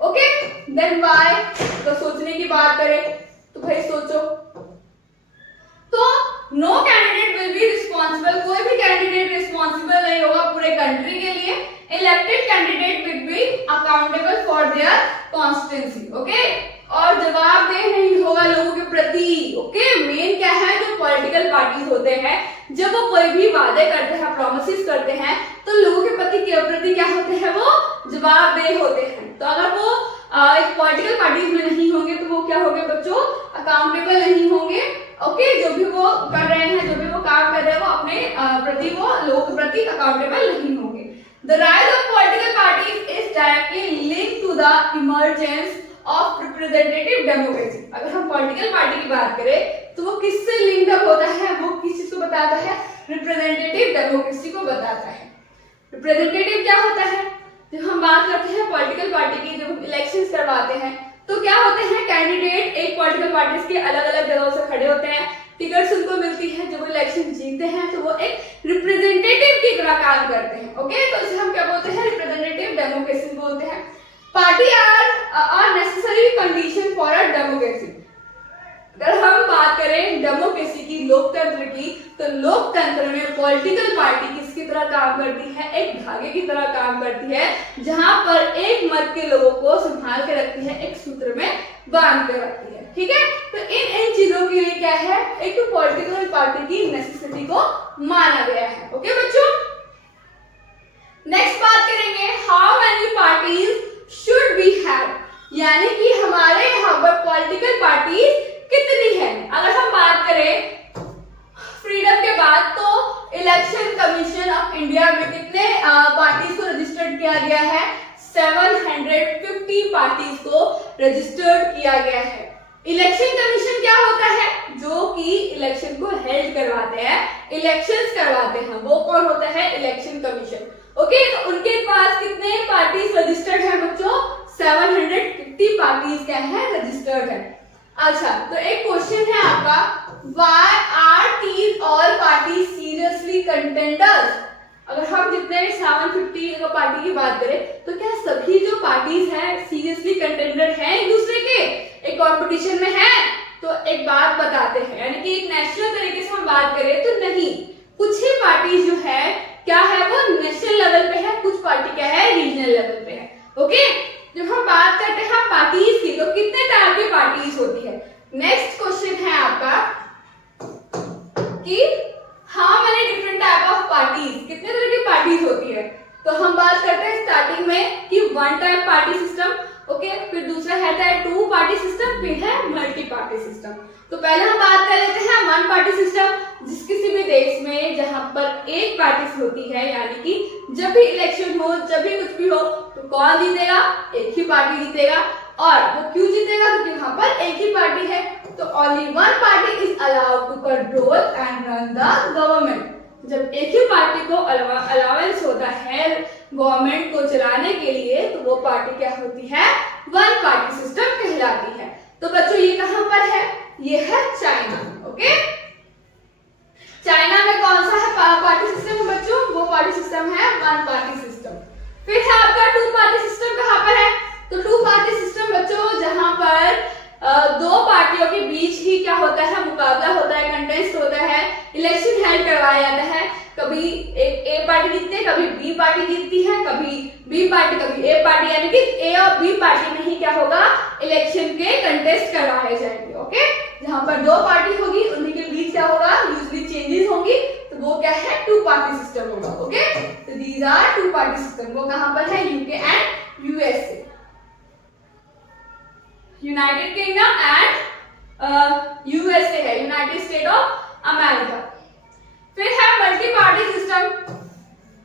ओके, देन व्हाई, तो सोचने की बात करें तो भाई सोचो, तो no candidate will be responsible, कोई भी कैंडिडेट रिस्पॉन्सिबल नहीं होगा पूरे कंट्री के लिए। Elected candidate will be accountable for their constituency. Okay, और जवाबदेह नहीं होगा लोगों के प्रति। ओके, मेन क्या है, जो पॉलिटिकल पार्टीज होते हैं जब वो कोई भी वादे करते हैं, प्रोमिसेस करते हैं, तो लोगों के प्रति क्या होते हैं, वो जवाबदेह होते हैं। तो अगर वो एक पॉलिटिकल पार्टीज में नहीं होंगे तो वो क्या होंगे बच्चों, अकाउंटेबल नहीं होंगे। ओके, जो भी वो कर रहे हैं, जो भी वो काम कर रहे हैं, वो अपने प्रति, वो लोगों के प्रति अकाउंटेबल नहीं होंगे। The rise of political parties is directly linked to the emergence of representative democracy. अगर हम पॉलिटिकल पार्टी की बात करें तो वो किससे लिंक्ड अप होता है, वो किस चीज को बताता है, रिप्रेजेंटेटिव डेमोक्रेसी को बताता है। रिप्रेजेंटेटिव क्या होता है, जब हम बात करते हैं पॉलिटिकल पार्टी की, जब हम इलेक्शंस करवाते हैं तो क्या होते हैं, कैंडिडेट एक पॉलिटिकल पार्टीज के अलग अलग जगहों से खड़े होते हैं, टिकट्स उनको मिलती है, जब वो इलेक्शन जीतते हैं तो वो एक रिप्रेजेंटेटिव की तरह काम करते हैं। ओके, तो इसे हम क्या बोलते हैं, रिप्रेजेंटेटिव डेमोक्रेसी बोलते हैं। Party are necessary condition for a democracy. अगर हम बात करें डेमोक्रेसी की, लोकतंत्र की, तो लोकतंत्र में पॉलिटिकल पार्टी किसकी तरह काम करती है, एक धागे की तरह काम करती है, जहां पर एक मत के लोगों को संभाल के रखती है, एक सूत्र में बांध के रखती है। ठीक है, तो इन चीजों के लिए क्या है, एक तो पॉलिटिकल पार्टी की नेसेसिटी को माना गया है। ओके बच्चों, नेक्स्ट बात करेंगे, how many parties should be have, यानी कि हमारे यहाँ पर पॉलिटिकल पार्टीज कितनी है। अगर हम बात करें फ्रीडम के बाद तो इलेक्शन कमीशन ऑफ इंडिया में कितने पार्टीज को रजिस्टर्ड किया गया है, 750 पार्टीज को रजिस्टर्ड किया गया है। इलेक्शन कमीशन क्या होता है, जो कि इलेक्शन को हेल्ड करवाते हैं, इलेक्शंस करवाते हैं, वो कौन होता है, इलेक्शन कमीशन। ओके, तो उनके पास कितने पार्टीज रजिस्टर्ड है बच्चों, 750 पार्टीज क्या है, रजिस्टर्ड है। अच्छा, तो एक क्वेश्चन है आपका, why are these all parties seriously contenders? अगर हम जितने 750 पार्टी की बात करें तो क्या सभी जो पार्टीज हैं सीरियसली कंटेंडर हैं एक दूसरे के, एक कंपटीशन में है? तो एक बात बताते हैं, यानी कि एक नेशनल तरीके से हम बात करें तो नहीं, कुछ ही पार्टीज जो है क्या है, वो नेशनल लेवल पे है, कुछ पार्टी क्या है, रीजनल लेवल पे है। ओके, जब हम बात करते हैं पार्टीज की तो कितने तरह की पार्टीज होती है। नेक्स्ट क्वेश्चन है आपका कि how many different type of parties, कितने तरह की पार्टीज होती है। तो हम बात करते हैं स्टार्टिंग में कि one type party system, okay, फिर दूसरा है टू पार्टी सिस्टम, फिर है मल्टी पार्टी सिस्टम। तो पहले हम बात कर लेते हैं वन पार्टी सिस्टम, जिस किसी भी देश में जहां पर एक पार्टी होती है, यानी कि जब भी इलेक्शन हो, जब भी कुछ भी हो, तो कौन जीतेगा, एक ही पार्टी जीतेगा। और वो क्यों जीतेगा, क्योंकि वहां पर एक ही पार्टी है। तो only one party is allowed to control and run the government. जब एक ही पार्टी को अलाउंस होता है गवर्नमेंट को चलाने के लिए, तो वो पार्टी क्या होती है, वन पार्टी सिस्टम कहलाती है। तो बच्चों ये कहां पर है, ये है चाइना। ओके, चाइना में कौन सा है पार्टी सिस्टम बच्चों, वो पार्टी सिस्टम है वन पार्टी सिस्टम। फिर है आपका टू पार्टी सिस्टम, कहां पर है, तो टू पार्टी सिस्टम बच्चों जहां पर दो पार्टियों के बीच ही क्या होता है, मुकाबला होता है, कंटेस्ट होता है, इलेक्शन हेल्ड करवाया जाता है। कभी एक ए पार्टी जीतती है, कभी बी पार्टी जीतती है, कभी बी पार्टी, कभी ए पार्टी, यानी कि ए और बी पार्टी में ही क्या होगा, इलेक्शन के कंटेस्ट करवाए जाएंगे। ओके, जहां पर दो पार्टी होगी उन्हीं के बीच क्या होगा, यूजुअली चेंजेस होंगी, तो वो क्या है, टू पार्टी सिस्टम होगा। ओके, तो these are two party system. वो कहां पर है, UK and USA, United Kingdom and USA है, यूनाइटेड स्टेट ऑफ अमेरिका। फिर है मल्टी पार्टी सिस्टम,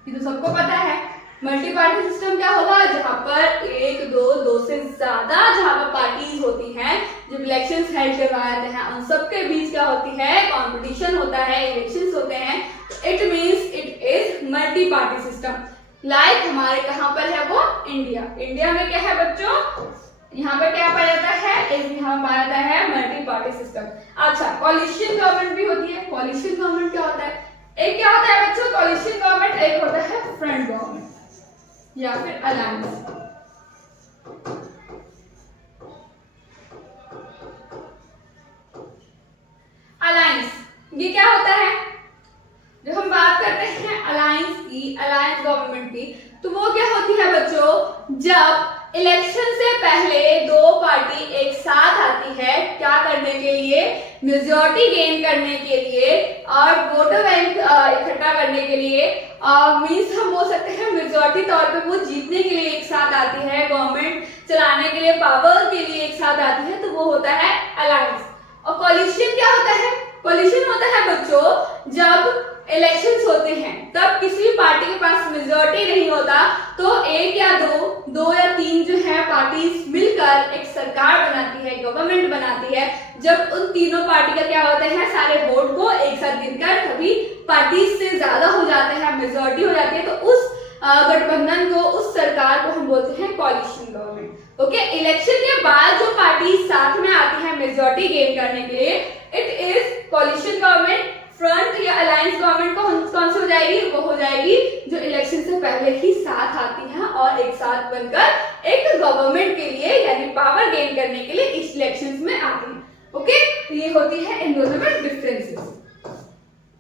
ये तो सबको पता है। मल्टी पार्टी सिस्टम क्या होगा, जहां पर एक दो से ज्यादा जहां पर पार्टीज होती हैं, जब इलेक्शंस हेल्ड करवाए जाते हैं, उन सबके बीच क्या होती है, कंपटीशन होता है, इलेक्शंस होते हैं। It means it is multi party system. Like हमारे कहां पर है वो, इंडिया। इंडिया में क्या है बच्चों, यहाँ पे क्या पाया जाता है, यहाँ पाया जाता है मल्टी पार्टी सिस्टम। अच्छा, कॉलिशन गवर्नमेंट भी होती है। कॉलिशन गवर्नमेंट क्या होता है, एक क्या होता है बच्चों, कॉलिशन गवर्नमेंट, एक होता है फ्रंट गवर्नमेंट या फिर अलायंस। अलायंस ये क्या होता है, जब हम बात करते हैं अलायंस की, अलायंस गवर्नमेंट की, तो वो क्या होती है बच्चों, जब इलेक्शन से पहले दो पार्टी एक साथ आती है, क्या करने के लिए, मेजॉरिटी गेन करने के लिए और वोटर बैंक इकट्ठा करने के लिए, मींस हम बोल सकते हैं मेजॉरिटी तौर पे वो जीतने के लिए एक साथ आती है, गवर्नमेंट चलाने के लिए, पावर के लिए एक साथ आती है, तो वो होता है अलायंस। और कोलिशन क्या होता है, कोलिशन होता है बच्चों जब इलेक्शंस होते हैं तब किसी भी पार्टी के पास मेजॉरिटी नहीं होता, एक या दो या तीन जो है पार्टीज मिलकर एक सरकार बनाती है, गवर्नमेंट बनाती है, जब उन तीनों पार्टी का क्या होता है, सारे वोट को एक साथ गिनकर सभी पार्टीज से ज्यादा हो जाते हैं, मेजॉरिटी हो जाती है, तो उस गठबंधन को, उस सरकार को हम बोलते हैं कॉलिशन गवर्नमेंट। ओके, इलेक्शन के बाद जो पार्टी साथ में आती है मेजॉरिटी गेन करने के लिए, it is coalition government. Front या अलायंस गवर्नमेंट कौन सी हो जाएगी, वो हो जाएगी जो इलेक्शन से पहले ही साथ आती है और एक साथ बनकर एक गवर्नमेंट के लिए यानी पावर गेन करने के लिए इस इलेक्शंस में आती है। ओके, ये होती है इन दोनों में डिफरेंसेस।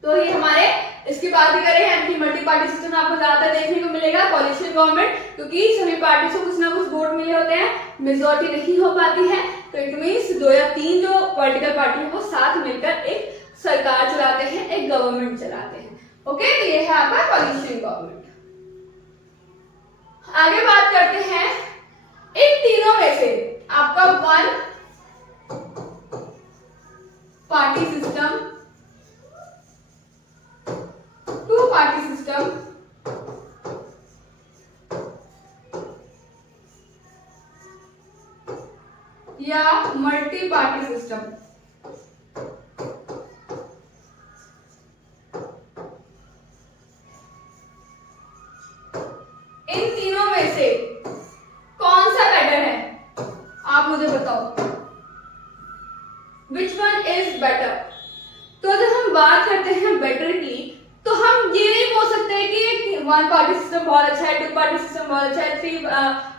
तो ये हमारे इसकी बात ही करें एंटी मल्टी पार्टी सिस्टम आपको ज्यादातर देखने को मिलेगा कॉलिशन गवर्नमेंट, क्योंकि सभी पार्टी को कुछ ना कुछ वोट मिले होते हैं, मेजॉरिटी नहीं हो पाती है, तो इट मींस 2 या 3 जो पॉलिटिकल पार्टी है वो साथ मिलकर एक सरकार चलाते हैं, एक गवर्नमेंट चलाते हैं। ओके, तो ये है आपका कॉलिशन गवर्नमेंट। आगे बात करते हैं इन तीनों में से आपका 1 पार्टी सिस्टम, 2 पार्टी सिस्टम या मल्टी पार्टी सिस्टम। इन तीनों में से कौन सा बेटर है, आप मुझे बताओ, विच वन इज बेटर। तो जब हम बात करते हैं बेटर की, तो हम ये नहीं बोल सकते कि 1 पार्टी सिस्टम बहुत अच्छा है, 2 पार्टी सिस्टम बहुत अच्छा है, 3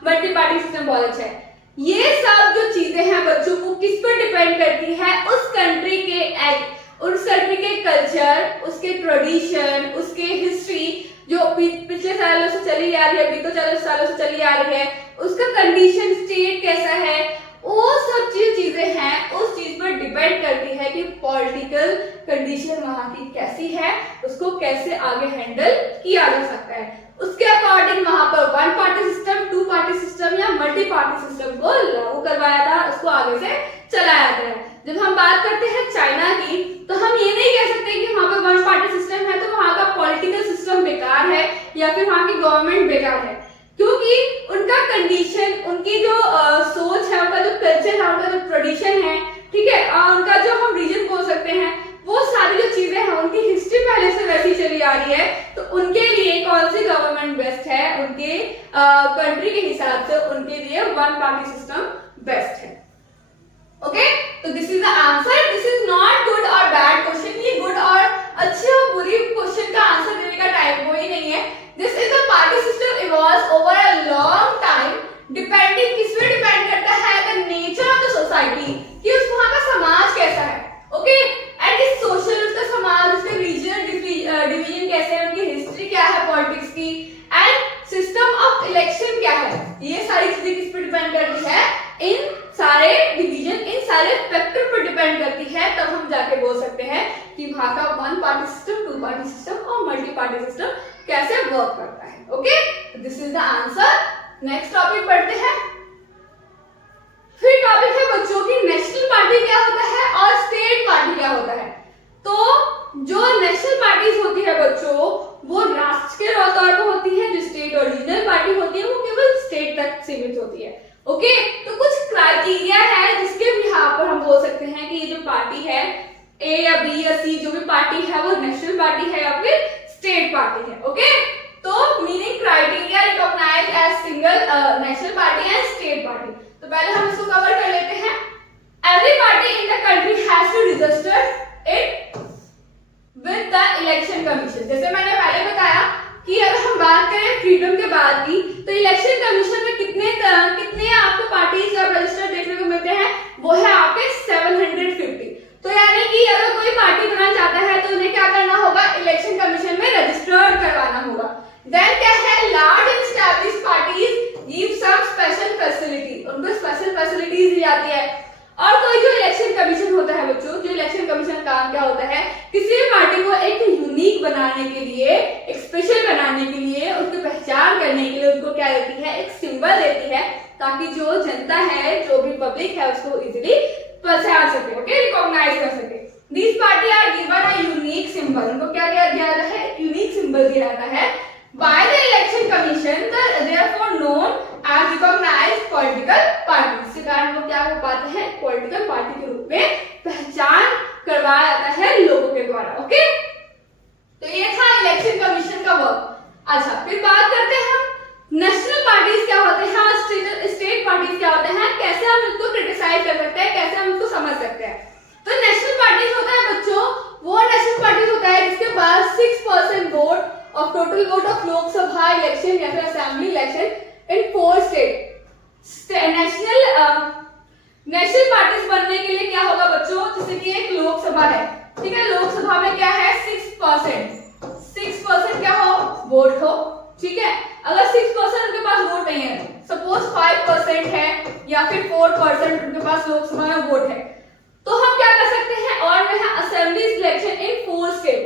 मल्टी पार्टी सिस्टम बहुत अच्छा है। ये सब जो चीजें हैं बच्चों को किस पर डिपेंड करती है, उस कंट्री के कल्चर, उसके ट्रेडिशन, उसके हिस्ट्री जो पिछले सालों से चली आ रही है, अभी तो 40 सालों से चली आ रही है, उसका कंडीशन स्टेट कैसा है, वो सब चीजें हैं, उस चीज पर डिपेंड करती है कि पॉलिटिकल कंडीशन वहां की कैसी है, उसको कैसे आगे हैंडल किया जा सकता है। उसके अकॉर्डिंग वहां पर 1 पार्टी सिस्टम, 2 पार्टी सिस्टम या मल्टी पार्टी सिस्टम को लागू करवाया था, उसको आगे से चलाया गया। जब हम बात करते हैं चाइना की, तो हम ये नहीं कह सकते कि वहां पर 1 पार्टी सिस्टम है तो वहां का पॉलिटिकल सिस्टम बेकार है या फिर वहां की गवर्नमेंट बेकार है, क्योंकि उनका कंडीशन, उनकी जो सोच है, उनका जो कल्चर है, उनका जो ट्रेडिशन है, ठीक है, और उनका जो हम रीजन बोल सकते हैं, वो सारी जो चीजें हैं, उनकी हिस्ट्री पहले से वैसी चली आ रही है, तो उनके लिए कौन सी गवर्नमेंट बेस्ट है, उनके कंट्री के हिसाब से उनके लिए 1 पार्टी सिस्टम बेस्ट है। ओके, तो this is the answer. This is not good और बैड क्वेश्चन, ये गुड और अच्छी और बुरी क्वेश्चन का आंसर देने का टाइम कोई नहीं है। This is the party system evolves over a long time, depending, किस पे डिपेंड करता है, the nature of the society, कि उस वहां का समाज कैसा है। ओके, एंड इस सोशल, उसका समाज, उसके रीजनल डिवीजन कैसे है, उनकी हिस्ट्री क्या है पॉलिटिक्स की, एंड सिस्टम ऑफ इलेक्शन क्या है, ये सारी चीजें किस पे डिपेंड करती है, इन सारे डिवीजन, इन सारे फैक्टर पर डिपेंड करती है। तब हम जाके बोल सकते हैं कि वहां का 1 पार्टी सिस्टम, 2 पार्टी सिस्टम और मल्टी पार्टी सिस्टम कैसे वर्क करता है। Okay, this is the answer. Next topic पढ़ते हैं। फिर टॉपिक है बच्चों की नेशनल पार्टी क्या होता है और स्टेट पार्टी क्या होता है। तो जो नेशनल पार्टीज होती है बच्चों, वो राष्ट्र के तौर पर होती है, जो स्टेट और रीजनल पार्टी होती है वो केवल स्टेट तक सीमित होती है। ओके, तो कुछ क्राइटेरिया है जिसके बिहाफ पर हम बोल सकते हैं कि ये जो पार्टी है, ए या बी या सी, जो भी पार्टी है वो नेशनल पार्टी है या फिर स्टेट पार्टी है। ओके, तो meaning criteria recognise as single national party and state party. तो पहले हम इसको कवर कर लेते हैं। Every party in the country has to register it with the election commission. जैसे मैंने पहले बताया कि अगर हम बात करें फ्रीडम के बाद की, तो इलेक्शन कमीशन में कितने आपको पार्टीज और रजिस्टर देखने को मिलते हैं, वो है आपके 750। तो यानी कि अगर कोई पार्टी बनाना चाहता है तो उन्हें क्या करना होगा, इलेक्शन कमीशन में रजिस्टर्ड करवाना होगा। देन क्या है, large and established parties give some special facility, उनको स्पेशल फैसिलिटीज दी जाती है। और कोई जो इलेक्शन कमीशन होता है बच्चों, जो इलेक्शन कमीशन का काम क्या होता है, किसी भी पार्टी को एक यूनिक बनाने के लिए, एक स्पेशल बनाने के लिए, उसकी पहचान करने के लिए उनको क्या देती है, एक सिंबल देती है, ताकि जो जनता है, जो भी पब्लिक है, उसको इजीली पहचान सके, ओके, रिकॉग्नाइज कर सके। This party are given a unique symbol, उनको क्या दिया जाता है, यूनिक सिंबल दिया जाता है। By the election commission, therefore अच्छा, फिर बात करते हैं हम नेशनल पार्टीज क्या होते हैं और स्टेट पार्टीज क्या होते हैं, कैसे हम इसको क्रिटिसाइज कर सकते हैं, कैसे हम इसको समझ सकते हैं। तो नेशनल पार्टीज होता है बच्चों, वो नेशनल पार्टीज होता है जिसके पास 6% vote of total vote of Lok Sabha election या फिर assembly election in 4 state. National parties बनने के लिए क्या होगा बच्चों, जैसे कि एक लोकसभा है, ठीक है, लोकसभा में क्या है 6% क्या हो, वोट हो, ठीक है। अगर 6% उनके पास वोट नहीं है, सपोज 5% है या फिर 4% उनके पास लोकसभा में वोट है, तो हम क्या कर सकते हैं, और में है असेंबली इलेक्शन इन 4 स्टेट।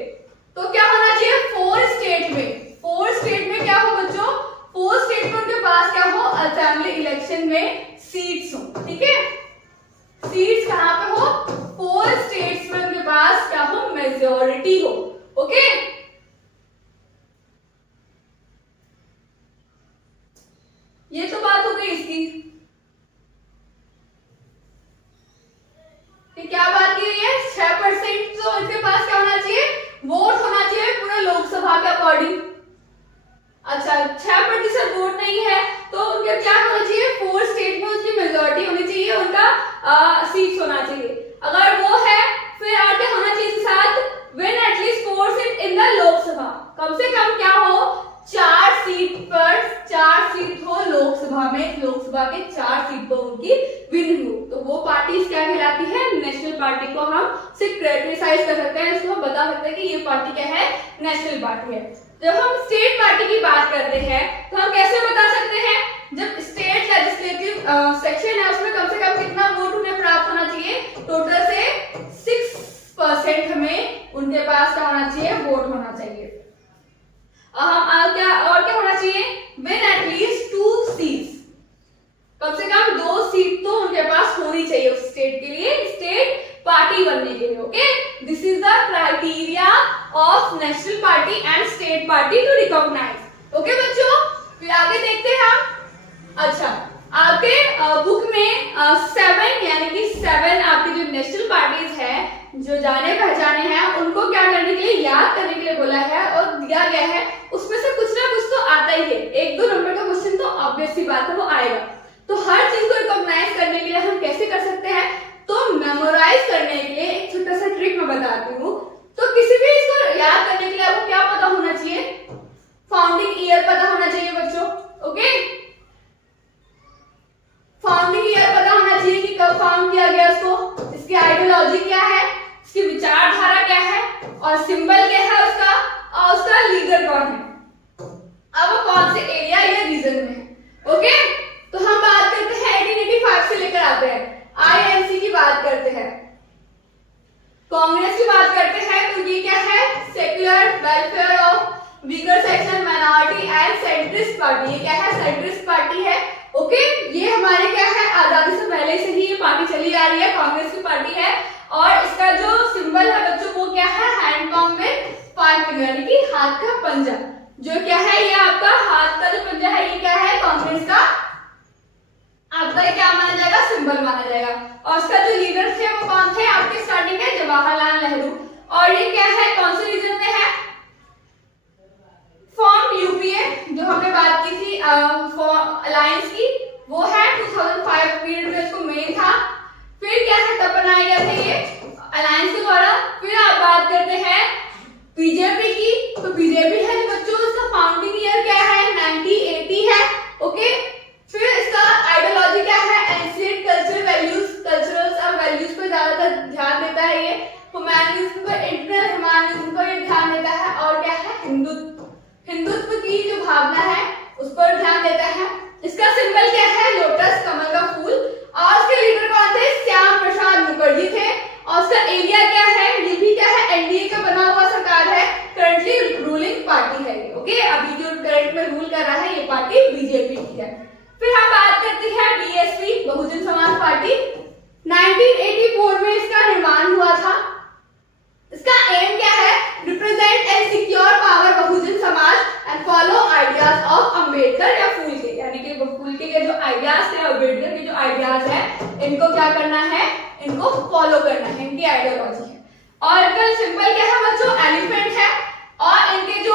तो क्या होना चाहिए 4 स्टेट में क्या हो बच्चों, 4 स्टेट में उनके पास क्या हो, असेंबली इलेक्शन में सीट्स हो, ठीक है। सीट्स कहां पे हो, 4 स्टेट्स में उनके पास क्या हो, मेजॉरिटी हो, ओके। ये तो बात हो गई इसकी। फिर क्या बात की है, 6% तो इनके पास क्या होना चाहिए, वोट होना चाहिए पूरे लोकसभा के अकॉर्डिंग। अच्छा, 6% वोट नहीं है तो उनके क्या होना चाहिए, 4 स्टेट में उसकी मेजॉरिटी होनी चाहिए, उनका सीट्स होना चाहिए। अगर वो है फिर और क्या होना चाहिए इसके साथ, win at least 4 seat in the Lok Sabha, कम से कम क्या हो, 4 सीट हो लोकसभा में, लोकसभा के 4 सीट पर उनकी विन हो, तो वो पार्टी क्या कहलाती है, नेशनल पार्टी को हम सिर्फ क्रिटिसाइज कर सकते हैं, इसको हम बता सकते हैं कि ये पार्टी क्या है, नेशनल पार्टी है। जब हम स्टेट पार्टी की बात करते हैं तो हम कैसे बता सकते हैं, जब स्टेट लेजिस्लेटिव सेक्शन है उसमें कम से कम कितना वोट उन्हें प्राप्त होना चाहिए, टोटल से 6% हमें उनके पास क्या होना चाहिए, वोट होना चाहिए। क्या होना चाहिए, विन एटलीस्ट 2 सीट्स, कम से कम 2 सीट तो उनके पास होनी चाहिए उस स्टेट के लिए, स्टेट पार्टी बनने के लिए, okay. This is the criteria of national party and state party to recognise, okay बच्चों। फिर आगे देखते हैं हम। अच्छा, आपके बुक में 7 यानी कि 7 आपकी जो नेशनल पार्टीज है, जो जाने पहचाने हैं, उनको क्या करने के लिए, याद करने के लिए बोला है और दिया गया है। उसमें से कुछ ना कुछ तो आता ही है, 1-2 नंबर का क्वेश्चन तो ऑब्वियस सी बात है वो आएगा। तो हर चीज को रिकॉग्नाइज करने के लिए हम कैसे कर सकते हैं, तो मेमोराइज करने के लिए एक छोटा सा ट्रिक मैं बताती हूँ। तो किसी भी इसको याद करने के लिए आपको क्या पता होना चाहिए, फाउंडिंग ईयर पता होना चाहिए बच्चों, ओके। फाउंडिंग ईयर पता होना चाहिए कि कब फाउंड किया गया उसको, इसकी आइडियोलॉजी क्या है, इसकी विचारधारा क्या है, और सिंबल क्या है उसका, और उसका लीडर कौन है, अब वो कौन से एरिया या रीजन में है, ओके। तो हम बात करते हैं 1885 से लेकर आते हैं, आईएनसी की बात करते हैं, कांग्रेस की बात करते हैं, तो ये क्या है, secular welfare of weaker section minority and centrist party, ये क्या है, सेंट्रिस्ट पार्टी है, ओके। ये हमारे क्या है, आजादी से पहले से ही ये पार्टी चली आ रही है, कांग्रेस की पार्टी है, और इसका जो सिंबल है बच्चों वो क्या है, हैंड पाम में 5 फिंगर यानी कि हाथ का पंजा, जो क्या है, ये आपका हाथ का जो पंजा है ये क्या है, कांग्रेस का आपका क्या माना जाएगा, सिंबल माना जाएगा। और उसका जो लीडर थे वो कौन थे, आपके स्टार्टिंग में जवाहरलाल नेहरू, और ये क्या है, कौन से रीजन में है, फॉर्म यूपीए, जो हमने बात की थी अलायंस की, वो है 2005 पीरियड में इसको मेन था। फिर क्या है, तब बनाए गए थे ये अलायंस के द्वारा। फिर आप बात करते हैं बीजेपी की, तो बीजेपी है बच्चों, इसका फाउंडिंग ईयर क्या है, 1980 है, ओके। फिर इसका आइडियोलॉजी क्या है, एंशिएंट कल्चरल वैल्यूज, कल्चरल्स और वैल्यूज पर ज्यादातर ध्यान देता है ये, ह्यूमैनिज्म पर, इंटरनल ह्यूमैनिज्म पर ये ध्यान देता है, और क्या है, हिंदुत्व की जो भावना है उस पर ध्यान देता है। इसका सिंबल क्या है, लोटस, कमल का फूल, और उसके लीडर कौन थे, श्याम प्रसाद मुखर्जी थे, और उसका एरिया क्या है, ये भी क्या है, एनडीए का बना हुआ सरकार है, करंटली रूलिंग पार्टी है ये, ओके। अभी जो करंट में रूल कर रहा है ये पार्टी बीजेपी की है। फिर हम बात करते हैं बीएसपी, बहुजन समाज पार्टी, 1984 में इसका निर्माण हुआ था। इसका एम क्या है, represent and secure power Bahujan Samaj and follow ideas of Ambedkar या फूले, यानी कि फूले के जो आइडियाज थे, अंबेडकर के जो आइडियाज है, इनको क्या करना है, इनको फॉलो करना है, इनकी आइडियोलॉजी है। और इनका सिंबल क्या है बच्चों, एलिफेंट है, और इनके जो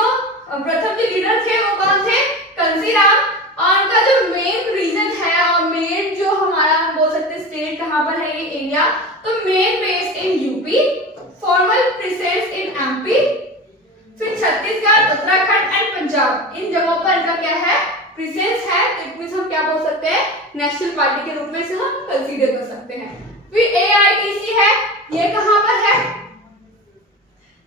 प्रथम जो लीडर थे वो कौन थे? कंसीराम। और उनका जो मेन रीजन है और मेन जो हमारा बोल सकते हैं स्टेट कहाँ पर है ये एरिया, तो main base in UP, formal presence in MP, फिर छत्तीसगढ़, उत्तराखंड एंड पंजाब, इन जगहों पर इनका क्या है? प्रेजेंस है। तो इट मींस हम क्या बोल सकते हैं? नेशनल पार्टी के रूप में से हम कंसीडर कर सकते हैं। फिर एआईटीसी है, ये कहाँ पर है?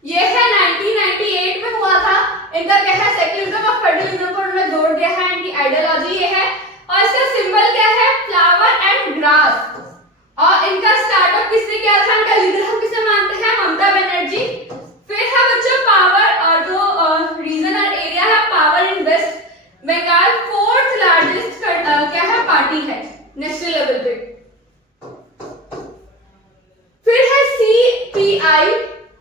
ये है 1998 में हुआ था। इनका क्या है? सेक्युलरिज्म और फेडरलिज्म पर उन्होंने जोर दिया है, इनकी आइडियोलॉजी ये है। और इसका सिंबल क्या है? Flower and grass. और इनका स्टार्टअप किसने किया था? इनका लीडर हम किसे मानते हैं? ममता बनर्जी। फिर है बच्चों पावर, और जो रीजन और एरिया है power in West Bengal, fourth largest क्या है? पार्टी है नेशनल लेवल पे। फिर है सीपीआई,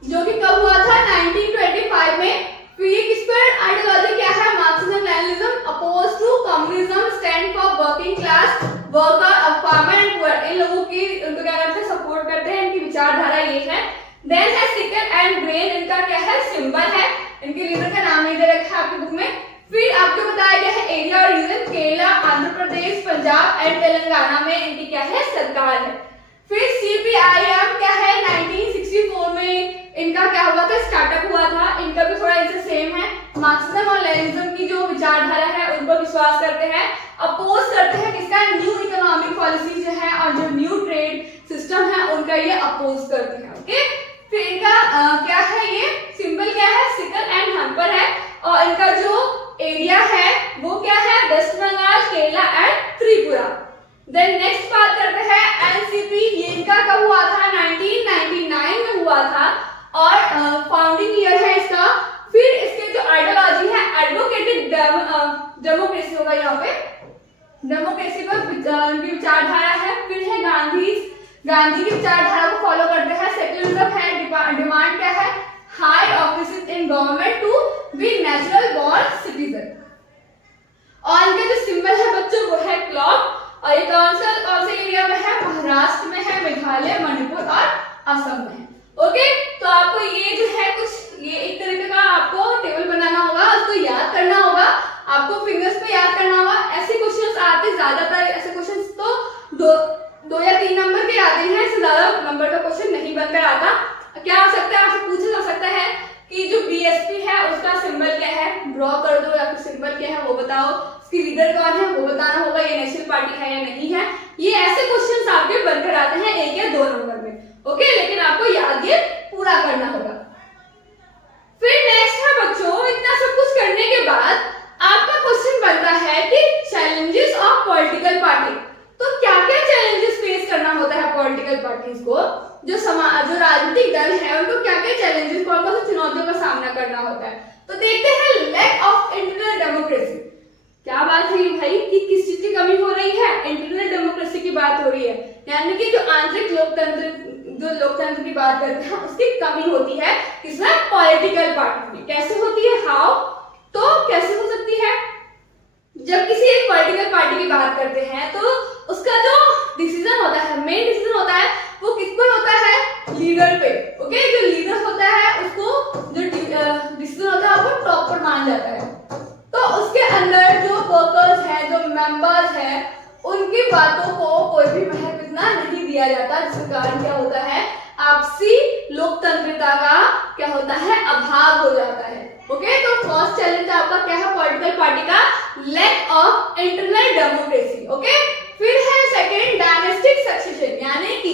जो कि कब हुआ था? 1925 में। फिर ये किस पर आइडियोलॉजी क्या है? Marxism Leninism, oppose to communism, stand for working class, worker, farmer and poor, इन लोगों की उनको क्या करते हैं? सपोर्ट करते हैं। इनकी विचारधारा ये है। देन है सिकल एंड ब्रेन, इनका क्या है? सिंबल है। इनके लीडर का नाम नहीं दे रखा है आपकी बुक में। फिर आपको बताया गया है एरिया और रीजन, केरला, आंध्र प्रदेश, पंजाब एंड तेलंगाना में इनकी क्या है? सरकार है। फिर सीपीआईएम क्या है? 1964 में इनका क्या हुआ था? स्टार्टअप हुआ था। इनका भी थोड़ा इनसे सेम है। मार्क्सिज्म और लेनिनिज्म की जो विचारधारा है उन पर विश्वास करते हैं, अपोज करते हैं किसका? न्यू इकोनॉमिक पॉलिसी जो है और जो न्यू ट्रेड सिस्टम है उनका ये अपोज करते हैं। ओके, फिर इनका क्या है? ये सिंबल क्या है? सिकल एंड हैम्पर है। और इनका जो एरिया है वो क्या है? West Bengal, Kerala and Tripura. Then next बात करते हैं एनसीपी। ये इनका कब हुआ था? 1999 में हुआ था और फाउंडिंग ईयर है इसका। फिर इसके जो आइडियोलॉजी है एडवोकेटेड डेमोक्रेसी होगा, यहाँ पे डेमोक्रेसी पर उनकी विचारधारा है। फिर है गांधी की विचारधारा को फॉलो करते हैं। सेक्युलरिज्म है। डिमांड क्या है? High office in government to be natural born citizen. और इनका जो सिंबल है बच्चों वो है क्लॉक। और ये कौन से एरिया में है? महाराष्ट्र में है, मेघालय, मणिपुर और असम में है। ओके, तो आपको ये जो है कुछ ये एक तरीके का आपको टेबल बनाना होगा, उसको याद करना होगा, आपको फिंगर्स पे याद करना होगा। ऐसे क्वेश्चंस आते, ज्यादातर ऐसे क्वेश्चंस तो 2 या 3 नंबर के आते हैं, इससे ज्यादा नंबर का क्वेश्चन नहीं बनकर आता। क्या हो सकता है? आपसे पूछा जा सकता है कि जो बीएसपी है उसका सिंबल क्या है? ड्रॉ कर दो, या फिर सिंबल क्या है वो बताओ, उसकी लीडर कौन है वो बताना होगा, ये नेशनल पार्टी है या नहीं है। ये ऐसे क्वेश्चंस आपके बनकर आते हैं 1 या 2 नंबर में। ओके, लेकिन आपको याद ये पूरा करना होगा। फिर नेक्स्ट है बच्चों, इतना सब कुछ करने के बाद आपका क्वेश्चन बनता है कि चैलेंजेस ऑफ पॉलिटिकल पार्टी। तो क्या क्या चैलेंजेस फेस करना होता है पॉलिटिकल पार्टीज को? जो राजनीतिक दल है उनको क्या क्या चैलेंजेस, कौन कौन सी चुनौतियों का सामना करना होता है? तो देखते हैं लैक ऑफ इंटरनल डेमोक्रेसी। क्या बात है भाई कि किस चीज की कमी हो रही है? इंटरनल डेमोक्रेसी की बात हो रही है, यानी कि जो आंतरिक लोकतंत्र की बात करते हैं उसकी कमी होती है किसमें? पॉलिटिकल पार्टी में। कैसे होती है? हाउ? तो कैसे हो सकती है? जब किसी एक पॉलिटिकल पार्टी की बात करते हैं तो उसका जो डिसीजन होता है, मेन डिसीजन होता है, वो किस पर होता है? लीडर पे। ओके, जो लीडर होता है उसको जो डिसीजन होता है वो टॉप पर माना जाता है। तो उसके अंदर जो वर्कर्स हैं, जो मेंबर्स हैं, उनकी बातों को कोई भी महत्व इतना नहीं दिया जाता, जिसके कारण क्या होता है? आपसी लोकतंत्रता का क्या होता है? अभाव हो जाता है। ओके, तो फर्स्ट चैलेंज आपका क्या है पॉलिटिकल पार्टी का? Lack of internal democracy. Okay, फिर है सेकंड डायनेस्टिक सक्सेशन, यानी कि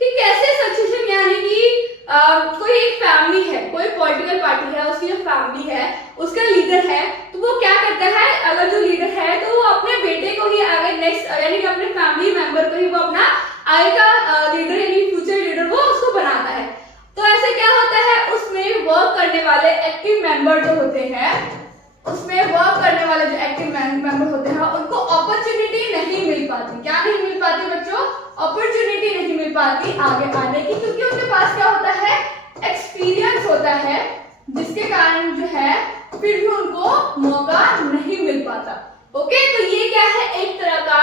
कैसे सक्सेशन, यानी कि कोई एक फैमिली है, कोई पॉलिटिकल पार्टी है, उसकी जो फैमिली है, उसका लीडर है, तो वो क्या करता है? अगर जो लीडर है तो वो अपने बेटे को ही आगे नेक्स्ट, यानी कि अपने फैमिली मेंबर को ही वो अपना आगे का लीडर यानी फ्यूचर लीडर वो उसको बनाता है। तो ऐसे क्या होता है? उसमें वर्क करने वाले एक्टिव मेंबर जो होते हैं, उसमें वर्क करने वाले जो एक्टिव मेंबर होते हैं उनको अपॉर्चुनिटी नहीं मिल पाती। क्या नहीं मिल पाती बच्चों? अपॉर्चुनिटी नहीं मिल पाती आगे आने की, क्योंकि उनके पास क्या होता है? एक्सपीरियंस होता है, जिसके कारण जो है फिर भी उनको मौका नहीं मिल पाता। ओके, तो ये क्या है? एक तरह का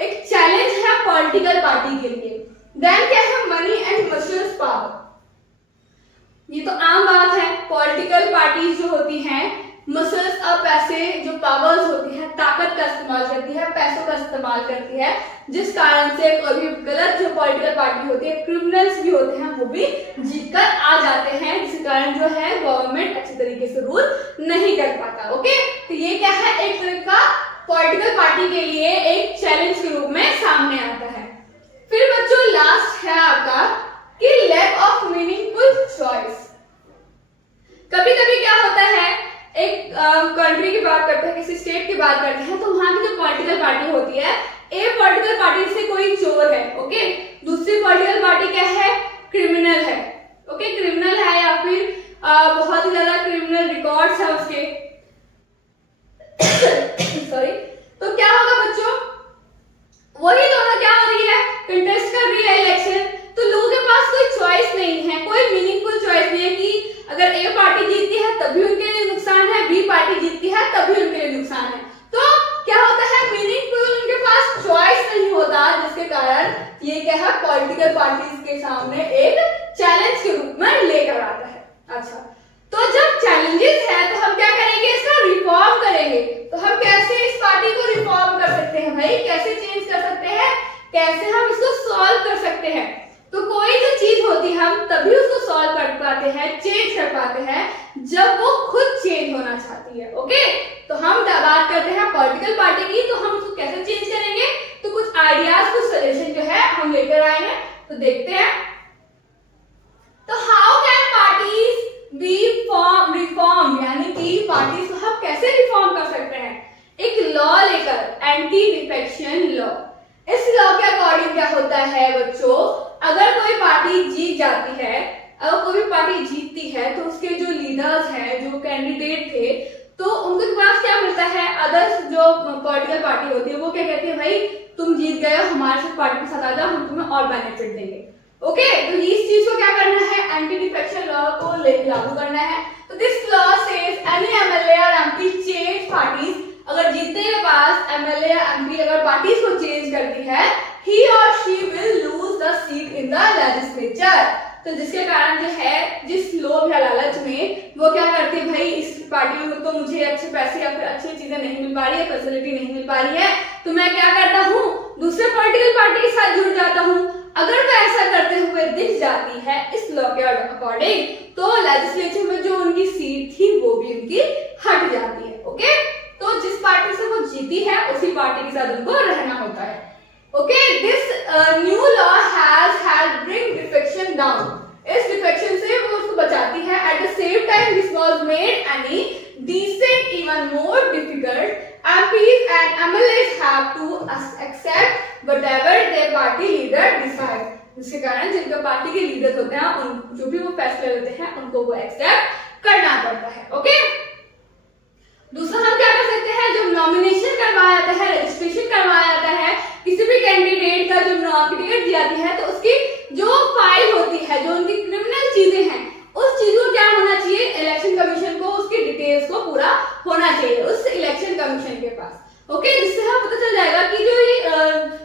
एक चैलेंज है पॉलिटिकल पार्टी के लिए। देन क्या है? Money and machines power. ये तो आम बात है, पॉलिटिकल पार्टीज जो होती हैं मसल्स और पैसे जो पावर्स होती है, ताकत का इस्तेमाल करती है, पैसों का इस्तेमाल करती है, जिस कारण से कभी गलत जो पॉलिटिकल पार्टी होती है, क्रिमिनल्स भी होते हैं, वो भी जीतकर आ जाते हैं, जिस कारण जो है गवर्नमेंट अच्छी तरीके से रूल नहीं कर पाता। ओके, तो ये क्या है, एक तरह का पॉलिटिकल पार्टी के लिए एक चैलेंज के रूप में सामने आता है। फिर बच्चों लास्ट है आपका कि लैक ऑफ मीनिंगफुल चॉइस। कभी कभी क्या होता है, एक कंट्री की बात करते हैं, किसी स्टेट की बात करते हैं, तो वहां की जो पॉलिटिकल पार्टी होती है, एक पॉलिटिकल पार्टी से कोई चोर है, ओके, दूसरी पॉलिटिकल पार्टी क्या है, क्रिमिनल है, ओके, क्रिमिनल है या फिर बहुत ही ज्यादा क्रिमिनल रिकॉर्ड्स है उसके सॉरी, तो क्या होगा बच्चों, वही दोनों क्या हो रही है, कंटेस्ट कर रही है इलेक्शन, तो लोगों के पास कोई चॉइस नहीं है, कोई मीनिंगफुल चॉइस नहीं है कि अगर ए पार्टी जीतती है तभी उनके लिए नुकसान है, बी पार्टी जीतती है तभी उनके लिए नुकसान है। तो क्या होता है, मीनिंगफुल उनके पास चॉइस नहीं होता, जिसके कारण ये क्या है, पॉलिटिकल पार्टीज के सामने एक चैलेंज के रूप में लेकर आता है। अच्छा, तो जब चैलेंजेस है तो हम क्या करेंगे, इसका रिफॉर्म करेंगे। तो हम कैसे इस पार्टी को रिफॉर्म कर सकते हैं भाई, कैसे चेंज कर सकते हैं, कैसे हम इसको सॉल्व कर सकते हैं। तो कोई जो चीज होती है हम तभी उसको सॉल्व कर पाते हैं, चेंज कर पाते हैं, जब वो खुद चेंज होना चाहती है। ओके, तो हम बात करते हैं पॉलिटिकल पार्टी की, तो हम उसको कैसे चेंज करेंगे, तो कुछ आइडियाज, कुछ सजेशन जो है हम लेकर आए हैं, तो देखते हैं। तो how can parties B reform, यानी कि पार्टीज को हम कैसे रिफॉर्म कर सकते हैं, एक लॉ लेकर, एंटी डिफेक्शन लॉ। इस लॉ के अकॉर्डिंग क्या होता है बच्चों, अगर कोई पार्टी जीत जाती है, अगर कोई भी पार्टी जीतती है, तो उसके जो लीडर्स हैं, जो कैंडिडेट थे, तो उनके पास क्या मिलता है, अदर्स जो पॉलिटिकल पार्टी होती है वो क्या कहती है, भाई तुम जीत गए हो, हमारे साथ पार्टी के साथ आ जाओ, हम तुम्हें और बेनिफिट देंगे। ओके, तो इस चीज को क्या करना है, एंटी डिफेक्शन लॉ को लागू करना है। तो this law says any MLA और एमपी चेंज पार्टीज, अगर जीतने के पास एमएलए या एमपी अगर पार्टीज को चेंज करती है, he or she will lose the seat in the legislature। तो जिसके कारण जो है, जिस लोभ या लालच में वो क्या करती है, भाई इस पार्टी में तो मुझे अच्छे पैसे या फिर अच्छी चीजें नहीं मिल पा रही है, फैसिलिटी नहीं मिल पा रही है, तो मैं क्या करता हूँ, दूसरे पॉलिटिकल पार्टी के साथ जुड़ जाता हूँ। अगर मैं ऐसा करते हुए दिख जाती है इस लॉ के अकॉर्डिंग, तो लेजिस्लेचर में जो उनकी सीट थी वो भी उनकी हट जाती है। ओके, तो जिस पार्टी से वो जीती है उसी पार्टी के साथ उनको रहना होता है। Okay, this new law has helped bring defection down। इस defection से वो उसको बचाती है। At the same time, this was made any decent even more difficult। MPs and MLAs have to accept whatever their party leader decide। जिसके कारण जिनका party के लीडर्स होते हैं, उन जो भी वो फैसले लेते हैं, उनको वो एक्सेप्ट करना पड़ता है। ओके, दूसरा हम क्या कर सकते हैं, जब नॉमिनेशन करवाया जाता है, रजिस्ट्रेशन करवाया जाता है, किसी भी कैंडिडेट का जब टिकट दी जाती है, तो उसकी जो फाइल होती है, जो उनकी क्रिमिनल चीजें हैं, उस चीज को क्या होना चाहिए, इलेक्शन कमीशन को उसकी डिटेल्स को पूरा होना चाहिए उस इलेक्शन कमीशन के पास। ओके, जिससे हमें पता चल जाएगा कि जो ये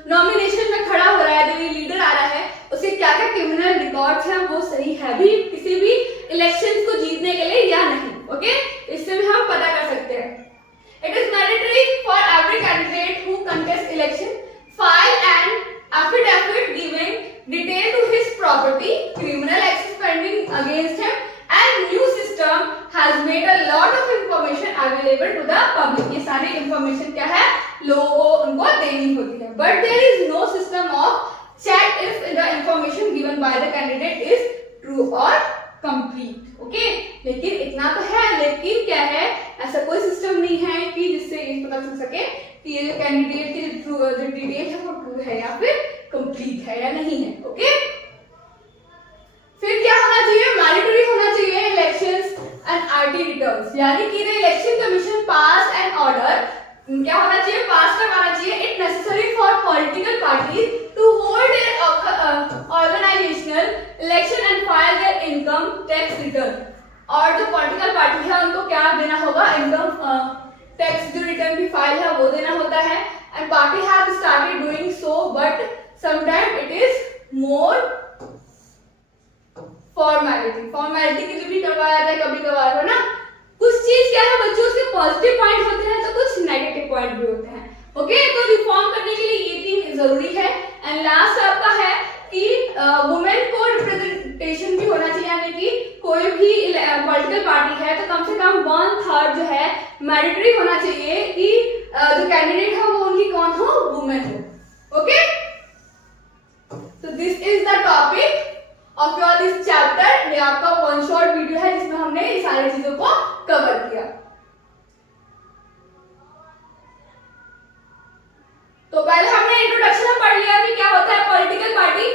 नॉमिनेशन में खड़ा हो रहा है, जो ये लीडर आ रहा है, उसके क्या क्या क्रिमिनल रिकॉर्ड्स हैं, वो सही है भी किसी भी इलेक्शन को जीतने के लिए या नहीं। ओके, इससे भी हम पता कर सकते हैं। It is mandatory for every candidate who contests election file an affidavit giving detail to his property, criminal actions pending against him, and new system has made a lot of information available to the public। ये सारी information क्या है, लोगों को उनको देनी होती है, but there is no system of check if the information given by the candidate is true or complete। Okay, लेकिन इतना तो है, लेकिन क्या है, ऐसा कोई सिस्टम नहीं है कि जिससे ये पता चल सके कि ये कैंडिडेट की जो डिटेल है वो ट्रू है या फिर कंप्लीट है या नहीं है। ओके, फिर क्या होना चाहिए, मैंडेटरी होना चाहिए इलेक्शंस एंड आरटी रिटर्न्स, यानी कि election commission pass and order क्या होना चाहिए, पास करवाना चाहिए। It necessary for political parties to hold their organisational election and file their income tax return. और जो पॉलिटिकल पार्टी है उनको क्या देना होगा, इनकम टैक्स जो रिटर्न की फाइल है वो देना होता है। And party have started doing so, but sometime it is more formality के लिए भी करवाया जाता है कभी कभार, है ना। कुछ चीज क्या है बच्चों, उसके पॉजिटिव पॉइंट होते हैं तो कुछ नेगेटिव पॉइंट भी होते हैं। ओके, तो रिफॉर्म करने के लिए ये 3 जरूरी है। एंड लास्ट आपका है कि वुमेन को रिप्रेजेंटेशन भी होना चाहिए, यानी कि कोई भी पॉलिटिकल पार्टी है तो कम से कम 1/3 जो है मैरिटरी होना चाहिए कि जो कैंडिडेट है वो उनकी कौन हो, वुमेन हो। ओके, तो this is the topic of your this chapter. ये आपका 1 शॉर्ट वीडियो है जिसमें हमने ये सारी चीजों को कवर किया। तो पहले हमने इंट्रोडक्शन में पढ़ लिया कि क्या होता है पॉलिटिकल पार्टी,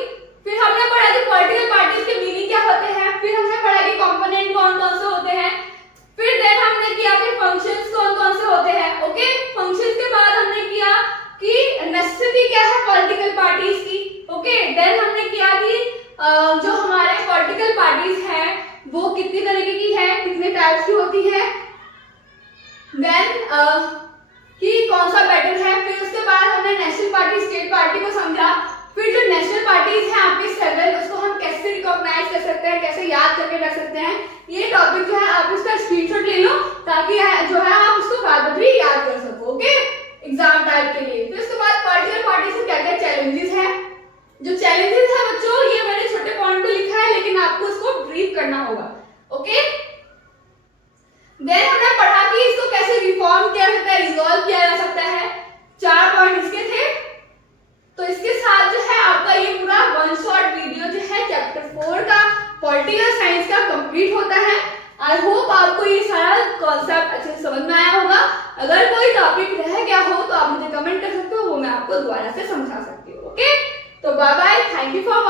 फिर हमने पढ़ा कि पॉलिटिकल पार्टीज के मीनिंग क्या होते हैं, फिर हमने पढ़ा कि कंपोनेंट कौन कौन से होते हैं, फिर देन हमने किया कि फंक्शंस कौन कौन से होते हैं। ओके, फंक्शंस के बाद हमने किया कि नेसेसिटी क्या है पॉलिटिकल पार्टीज की। ओके, देन हमने किया कि जो हमारे पॉलिटिकल पार्टीज हैं वो कितनी तरीके की है, कितने टाइप्स की होती है, देन कि कौन सा बेटर है। फिर उसके बाद हमने नेशनल पार्टी, स्टेट पार्टी को समझा। फिर जो नेशनल पार्टीज हैं आपके 7, उसको हम कैसे रिकॉग्नाइज कर सकते हैं, कैसे याद करके रख सकते हैं, ये टॉपिक जो है आप इसका स्क्रीनशॉट ले लो ताकि जो है आप उसको बाद में भी याद कर सको। ओके, एग्जाम टाइप के लिए। फिर उसके बाद पॉलिटिकल पार्टी से क्या क्या चैलेंजेस है, जो चैलेंजेस है बच्चों ये मैंने छोटे पॉइंट पे लिखा है लेकिन आपको इसको ब्रीफ करना होगा। ओके, देन हमने पढ़ा कि इसको कैसे रिफॉर्म किया सकता है, रिजॉल्व किया जा सकता है। 4 पॉइंट इसके थे। तो इसके साथ जो है आपका ये पूरा 1 शॉर्ट वीडियो जो है चैप्टर 4 का पॉलिटिकल साइंस का कंप्लीट होता है। आई होप आपको ये सारा कॉन्सेप्ट अच्छे से समझ में आया होगा। अगर कोई टॉपिक रह गया हो तो आप मुझे कमेंट कर सकते हो, वो मैं आपको दोबारा से समझा सकती हूँ। ओके, तो bye bye, thank you for